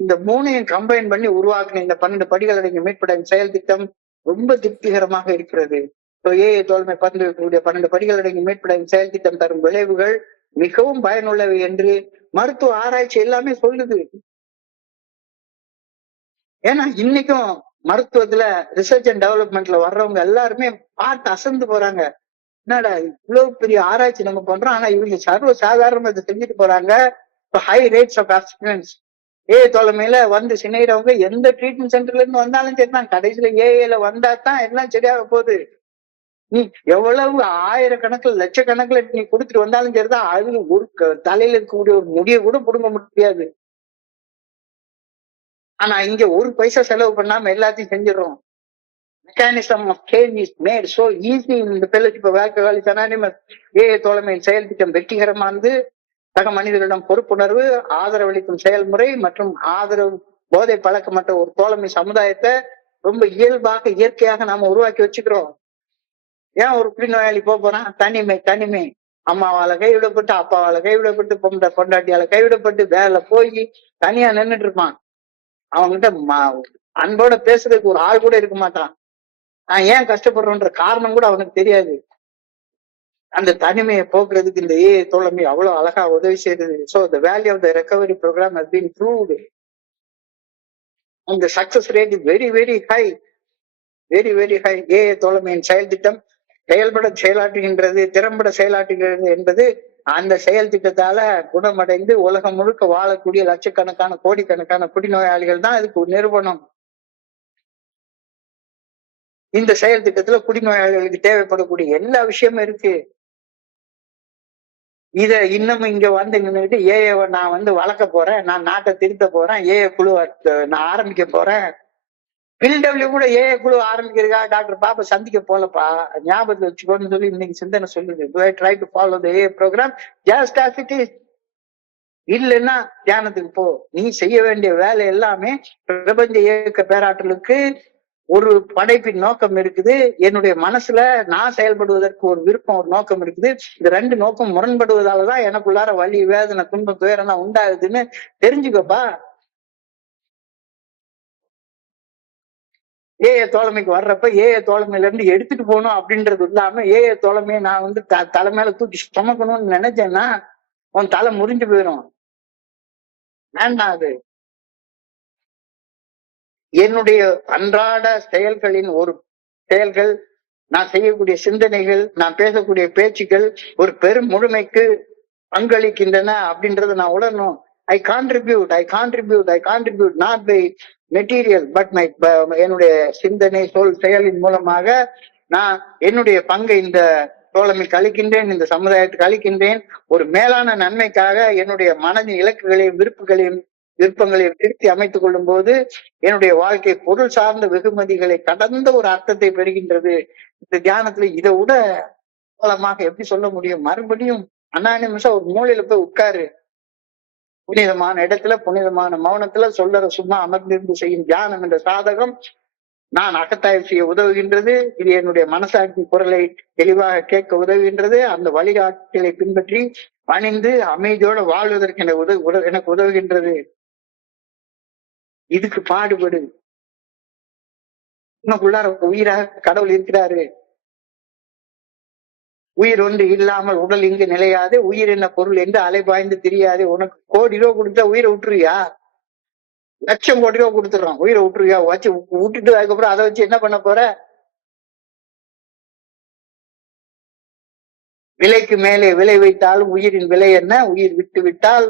இந்த 3ஐயும் கம்பைன் பண்ணி உருவாக்கின இந்த 12 படிகள் அடங்கிய மீட்படையும் செயல் திட்டம் ரொம்ப திருப்திகரமாக இருக்கிறது. தோழமை பரிந்துரைக்கக்கூடிய 12 படிகள் அடங்கிய மீட்படையும் செயல் திட்டம் தரும் விளைவுகள் மிகவும் பயனுள்ளவை என்று மருத்துவ ஆராய்ச்சி எல்லாமே சொல்லுது. ஏன்னா இன்னைக்கும் மருத்துவத்துல ரிசர்ச் அண்ட் டெவலப்மெண்ட்ல வர்றவங்க எல்லாருமே பார்த்து அசந்து போறாங்க. என்னடா இவ்வளவு பெரிய ஆராய்ச்சி நம்ம பண்றோம், ஆனா இவங்க சர்வ சாதாரணமா இதை செஞ்சுட்டு போறாங்க. High rates of accidents. தோழமையில சினைறவங்க எந்த ட்ரீட்மெண்ட் சென்டர்ல இருந்து வந்தாலும் சரிதான், கடைசியில ஏஏல வந்தா தான் எல்லாம் சரியாக போகுது. நீ எவ்வளவு ஆயிரக்கணக்கில் லட்சக்கணக்கில் நீ கொடுத்துட்டு வந்தாலும் சரிதான், அது ஒரு தலையில இருக்கக்கூடிய ஒரு முடியை கூட புடுங்க முடியாது. ஆனா இங்க ஒரு பைசா செலவு பண்ணாம எல்லாத்தையும் செஞ்சிடறோம். Mechanism of change is made so easy in the fellowship of alcoholics anonymous. தோழமையின் செயல் திட்டம் வெற்றிகரமானது. சக மனிதர்களிடம் பொறுப்புணர்வு, ஆதரவளிக்கும் செயல்முறை மற்றும் ஆதரவு போதை பழக்கமற்ற ஒரு தோழமை சமுதாயத்தை ரொம்ப இயல்பாக இயற்கையாக நாம உருவாக்கி வச்சுக்கிறோம். ஏன் ஒரு குடிநோயாளி போறான்? தனிமை. அம்மாவால கைவிடப்பட்டு, அப்பாவால கைவிடப்பட்டு, பொண்டாட்டியால கைவிடப்பட்டு, வேலை போய் தனியா நின்றுட்டு இருப்பான். அவன்கிட்ட அன்போட பேசுறதுக்கு ஒரு ஆள் கூட இருக்க மாட்டான். நான் ஏன் கஷ்டப்படுறோன்ற காரணம் கூட அவனுக்கு தெரியாது. அந்த தனிமையை போக்குறதுக்கு இந்த தோழமை அவ்வளவு அழகா உதவி செய்யுது. So the value of the recovery program has been proved and the success rate is very very high. தோழமையின் செயல் திட்டம் திறம்பட செயலாற்றுகிறது என்பது அந்த செயல் திட்டத்தால குணமடைந்து உலகம் முழுக்க வாழக்கூடிய லட்சக்கணக்கான கோடிக்கணக்கான குடிநோயாளிகள் தான் இதுக்கு நிறுவனம். இந்த செயல் திட்டத்துல குடிநோயாளிகளுக்கு தேவைப்படக்கூடிய எல்லா விஷயமும் இருக்கு. இத இன்னமும் இங்க நின்றுட்டு நான் வளர்க்க போறேன், நான் நாட்டை திருத்த போறேன், குழுவை நான் ஆரம்பிக்க போறேன், பில்டபிள்யூ கூட ஏஐ குழு ஆரம்பிக்கிறதா டாக்டர் பாப்பா சந்திக்க போலப்பா, ஞாபகத்துல வச்சுக்கோன்னு சொல்லி இன்னைக்கு சிந்தனை சொல்லுது. Do I try to follow the AI program just as it is? இல்லைன்னா தியானத்துக்கு போ. நீ செய்ய வேண்டிய வேலை எல்லாமே பிரபஞ்ச இயக்க பேராற்றலுக்கு ஒரு படைப்பின் நோக்கம் இருக்குது. என்னுடைய மனசுல நான் செயல்படுவதற்கு ஒரு விருப்பம், ஒரு நோக்கம் இருக்குது. இந்த ரெண்டு நோக்கம் முரண்படுவதாலதான் எனக்குள்ளார வலி, வேதனை, துன்பம், துயரம் உண்டாகுதுன்னு தெரிஞ்சுக்கப்பா. ஏஐ தோழமைக்கு வர்றப்ப ஏஐ தோழமையில இருந்து எடுத்துட்டு போகணும் அப்படின்றது இல்லாம ஏஐ தோழமையை நான் வந்து தலை மேல தூக்கி சுமக்கணும்னு நினைச்சேன்னா உன் தலை முறிஞ்சு போயிடும். வேண்டாம் அது. என்னுடைய அன்றாட செயல்களின் ஒரு செயல்கள், நான் செய்யக்கூடிய சிந்தனைகள், நான் பேசக்கூடிய பேச்சுக்கள் ஒரு பெரும் முழுமைக்கு பங்களிக்கின்றன அப்படின்றத நான் உணரணும். I contribute not by material but my, என்னுடைய சிந்தனை சொல் செயலின் மூலமாக நான் என்னுடைய பங்கை இந்த தோழமைக்கு அளிக்கின்றேன், இந்த சமுதாயத்துக்கு அளிக்கின்றேன். ஒரு மேலான நன்மைக்காக என்னுடைய மனதின் இலக்குகளையும் விருப்பங்களையும் திருத்தி அமைத்துக் கொள்ளும் போது என்னுடைய வாழ்க்கை பொருள் சார்ந்த வெகுமதிகளை கடந்த ஒரு அர்த்தத்தை பெறுகின்றது. இந்த தியானத்துல இதை விட மூலமாக எப்படி சொல்ல முடியும்? மறுபடியும் அனானிமஸா ஒரு மூலையில போய் உட்காரு, புனிதமான இடத்துல புனிதமான மௌனத்துல சொல்லற சும்மா அமர்ந்திருந்து செய்யும் தியானம் என்ற சாதகம் நான் அகத்தாய்வு செய்ய உதவுகின்றது. இது என்னுடைய மனசாட்சி குரலை தெளிவாக கேட்க உதவுகின்றது. அந்த வழிகாட்டலை பின்பற்றி பணிந்து அமைதியோட வாழ்வதற்கு எனக்கு உதவுகின்றது. இதுக்கு பாடுபடு. உனக்குள்ளார உயிராக கடவுள் இருக்கிறாரு. உயிர் ஒன்று இல்லாமல் உடல் இங்கு நிலையாது, உயிர் என்ன பொருள் என்று அலைபாய்ந்து தெரியாது. உனக்கு கோடி ரூபா கொடுத்தா உயிரை விட்டுருவியா? லட்சம் கோடி ரூபா கொடுத்துடுறோம், உயிரை விட்டுருவியா? வச்சு விட்டுட்டு அதுக்கப்புறம் அதை வச்சு என்ன பண்ண போற? விலைக்கு மேலே விலை வைத்தாலும் உயிரின் விலை என்ன? உயிர் விட்டு விட்டால்,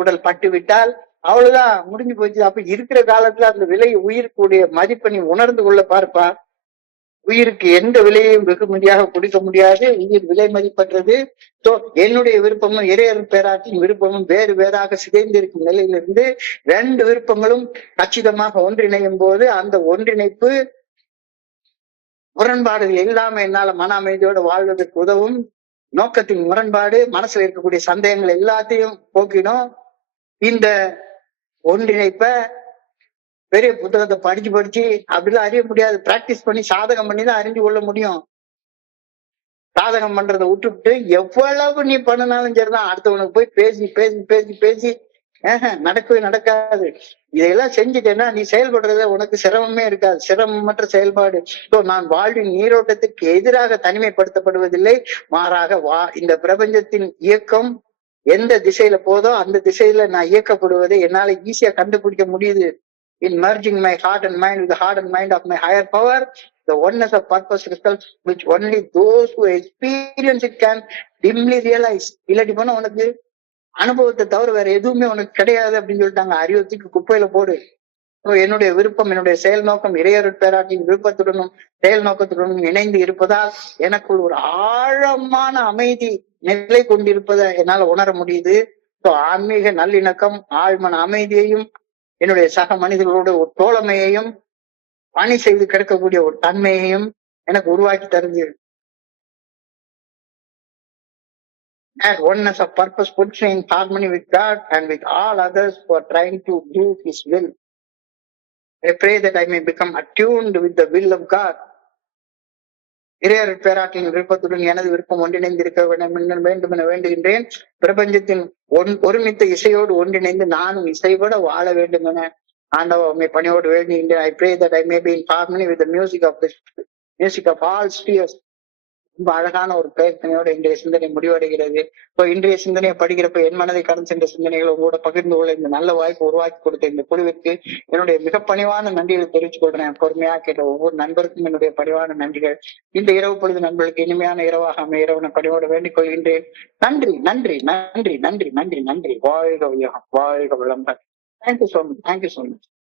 உடல் பட்டு விட்டால் அவ்வளவுதான், முடிஞ்சு போச்சு. அப்ப இருக்கிற காலத்துல அந்த விலை, உயிருக்குடைய மதிப்பை நீ உணர்ந்து கொள்ள பார்ப்பா. உயிருக்கு எந்த விலையையும் வெகுமதியாக கொடுக்க முடியாது. உயிர் விலை மதிப்பற்றது. என்னுடைய விருப்பமும் இறையர் பேராற்றின் விருப்பமும் வேறு வேறாக சிதைந்திருக்கும் நிலையிலிருந்து ரெண்டு விருப்பங்களும் கச்சிதமாக ஒன்றிணையும் போது அந்த ஒன்றிணைப்பு முரண்பாடுகள் இல்லாம என்னால மன அமைதியோட வாழ்வதற்கு உதவும். நோக்கத்தின் முரண்பாடு, மனசுல இருக்கக்கூடிய சந்தேகங்கள் எல்லாத்தையும் போக்கிடும். இந்த ஒன்றிணைப்ப பெரிய புத்தகத்தை படிச்சு அப்படிலாம் அறிய முடியாது. பிராக்டிஸ் பண்ணி சாதகம் பண்ணி தான் அறிஞ்சு கொள்ள முடியும். சாதகம் பண்றதை விட்டுவிட்டு எவ்வளவு நீ பண்ணினாலும் சரிதான், அடுத்தவனுக்கு போய் பேசி பேசி பேசி பேசி நடக்கவே நடக்காது. இதையெல்லாம் செஞ்சுட்டேன்னா நீ செயல்படுறத உனக்கு சிரமமே இருக்காது. சிரமமற்ற செயல்பாடு. நான் வாழ்வின் நீரோட்டத்திற்கு எதிராக தனிமைப்படுத்தப்படுவதில்லை. மாறாக இந்த பிரபஞ்சத்தின் இயக்கம் எந்த திசையில போதோ அந்த திசையில நான் இயக்கப்படுவதை என்னால ஈஸியா கண்டுபிடிக்க முடியுது. In merging my heart and mind with the heart and mind of my higher power, the oneness of purpose results which only those who experience it can dimly realize. இல்லாட்டி போனா உனக்கு அனுபவத்தை தவிர வேற எதுவுமே உனக்கு கிடையாது அப்படின்னு சொல்லிட்டாங்க. அறிவத்துக்கு குப்பையில போடு. என்னுடைய விருப்பம், என்னுடைய செயல் நோக்கம் இறையருட் பேராட்டின் விருப்பத்துடனும் செயல் நோக்கத்துடனும் இணைந்து இருப்பதால் எனக்குள் ஒரு ஆழமான அமைதி நிலை கொண்டிருப்பதை என்னால உணர முடியுது. ஆன்மீக நல்லிணக்கம், ஆழ்மன அமைதியையும் என்னுடைய சக மனிதர்களோட ஒரு தோழமையையும் பணி செய்து கிடக்கக்கூடிய ஒரு தன்மையையும் எனக்கு உருவாக்கி தருது. And oneness of purpose puts me in harmony with God and with all others who are trying to do His will. I pray that I may become attuned with the will of God. இறையர் பேராட்டின் விருப்பத்துடன் எனது விருப்பம் ஒன்றிணைந்திருக்க வேண்டும் என வேண்டுகின்றேன். பிரபஞ்சத்தின் ஒருமித்த இசையோடு ஒன்றிணைந்து நானும் இசைபட வாழ வேண்டும் என ஆண்டவமை பணியோடு வேண்டுகின்றேன். I pray that I may be in harmony with the music of all spheres. ரொம்ப அழகான ஒரு பிரயத்தனையோட இன்றைய சிந்தனை முடிவடைகிறது. இப்போ இன்றைய சிந்தனையை படிக்கிறப்ப என் மனதை கடந்து சென்ற சிந்தனைகளை உங்களோட பகிர்ந்து கொள்ள இந்த நல்ல வாய்ப்பு உருவாக்கி கொடுத்த இந்த குழுவிற்கு என்னுடைய மிக பணிவான நன்றிகளை தெரிவித்துக் கொள்றேன். பொறுமையா கேட்ட ஒவ்வொரு நண்பருக்கும் என்னுடைய பணிவான நன்றிகள். இந்த இரவு பொழுது நண்பர்களுக்கு இனிமையான இரவாக அமைய இரவன பணியோடு வேண்டிக் கொள்கின்றேன். நன்றி நன்றி நன்றி நன்றி நன்றி நன்றி. வாழ்க வையகம், வாழ்க வளம்பர். Thank you so much.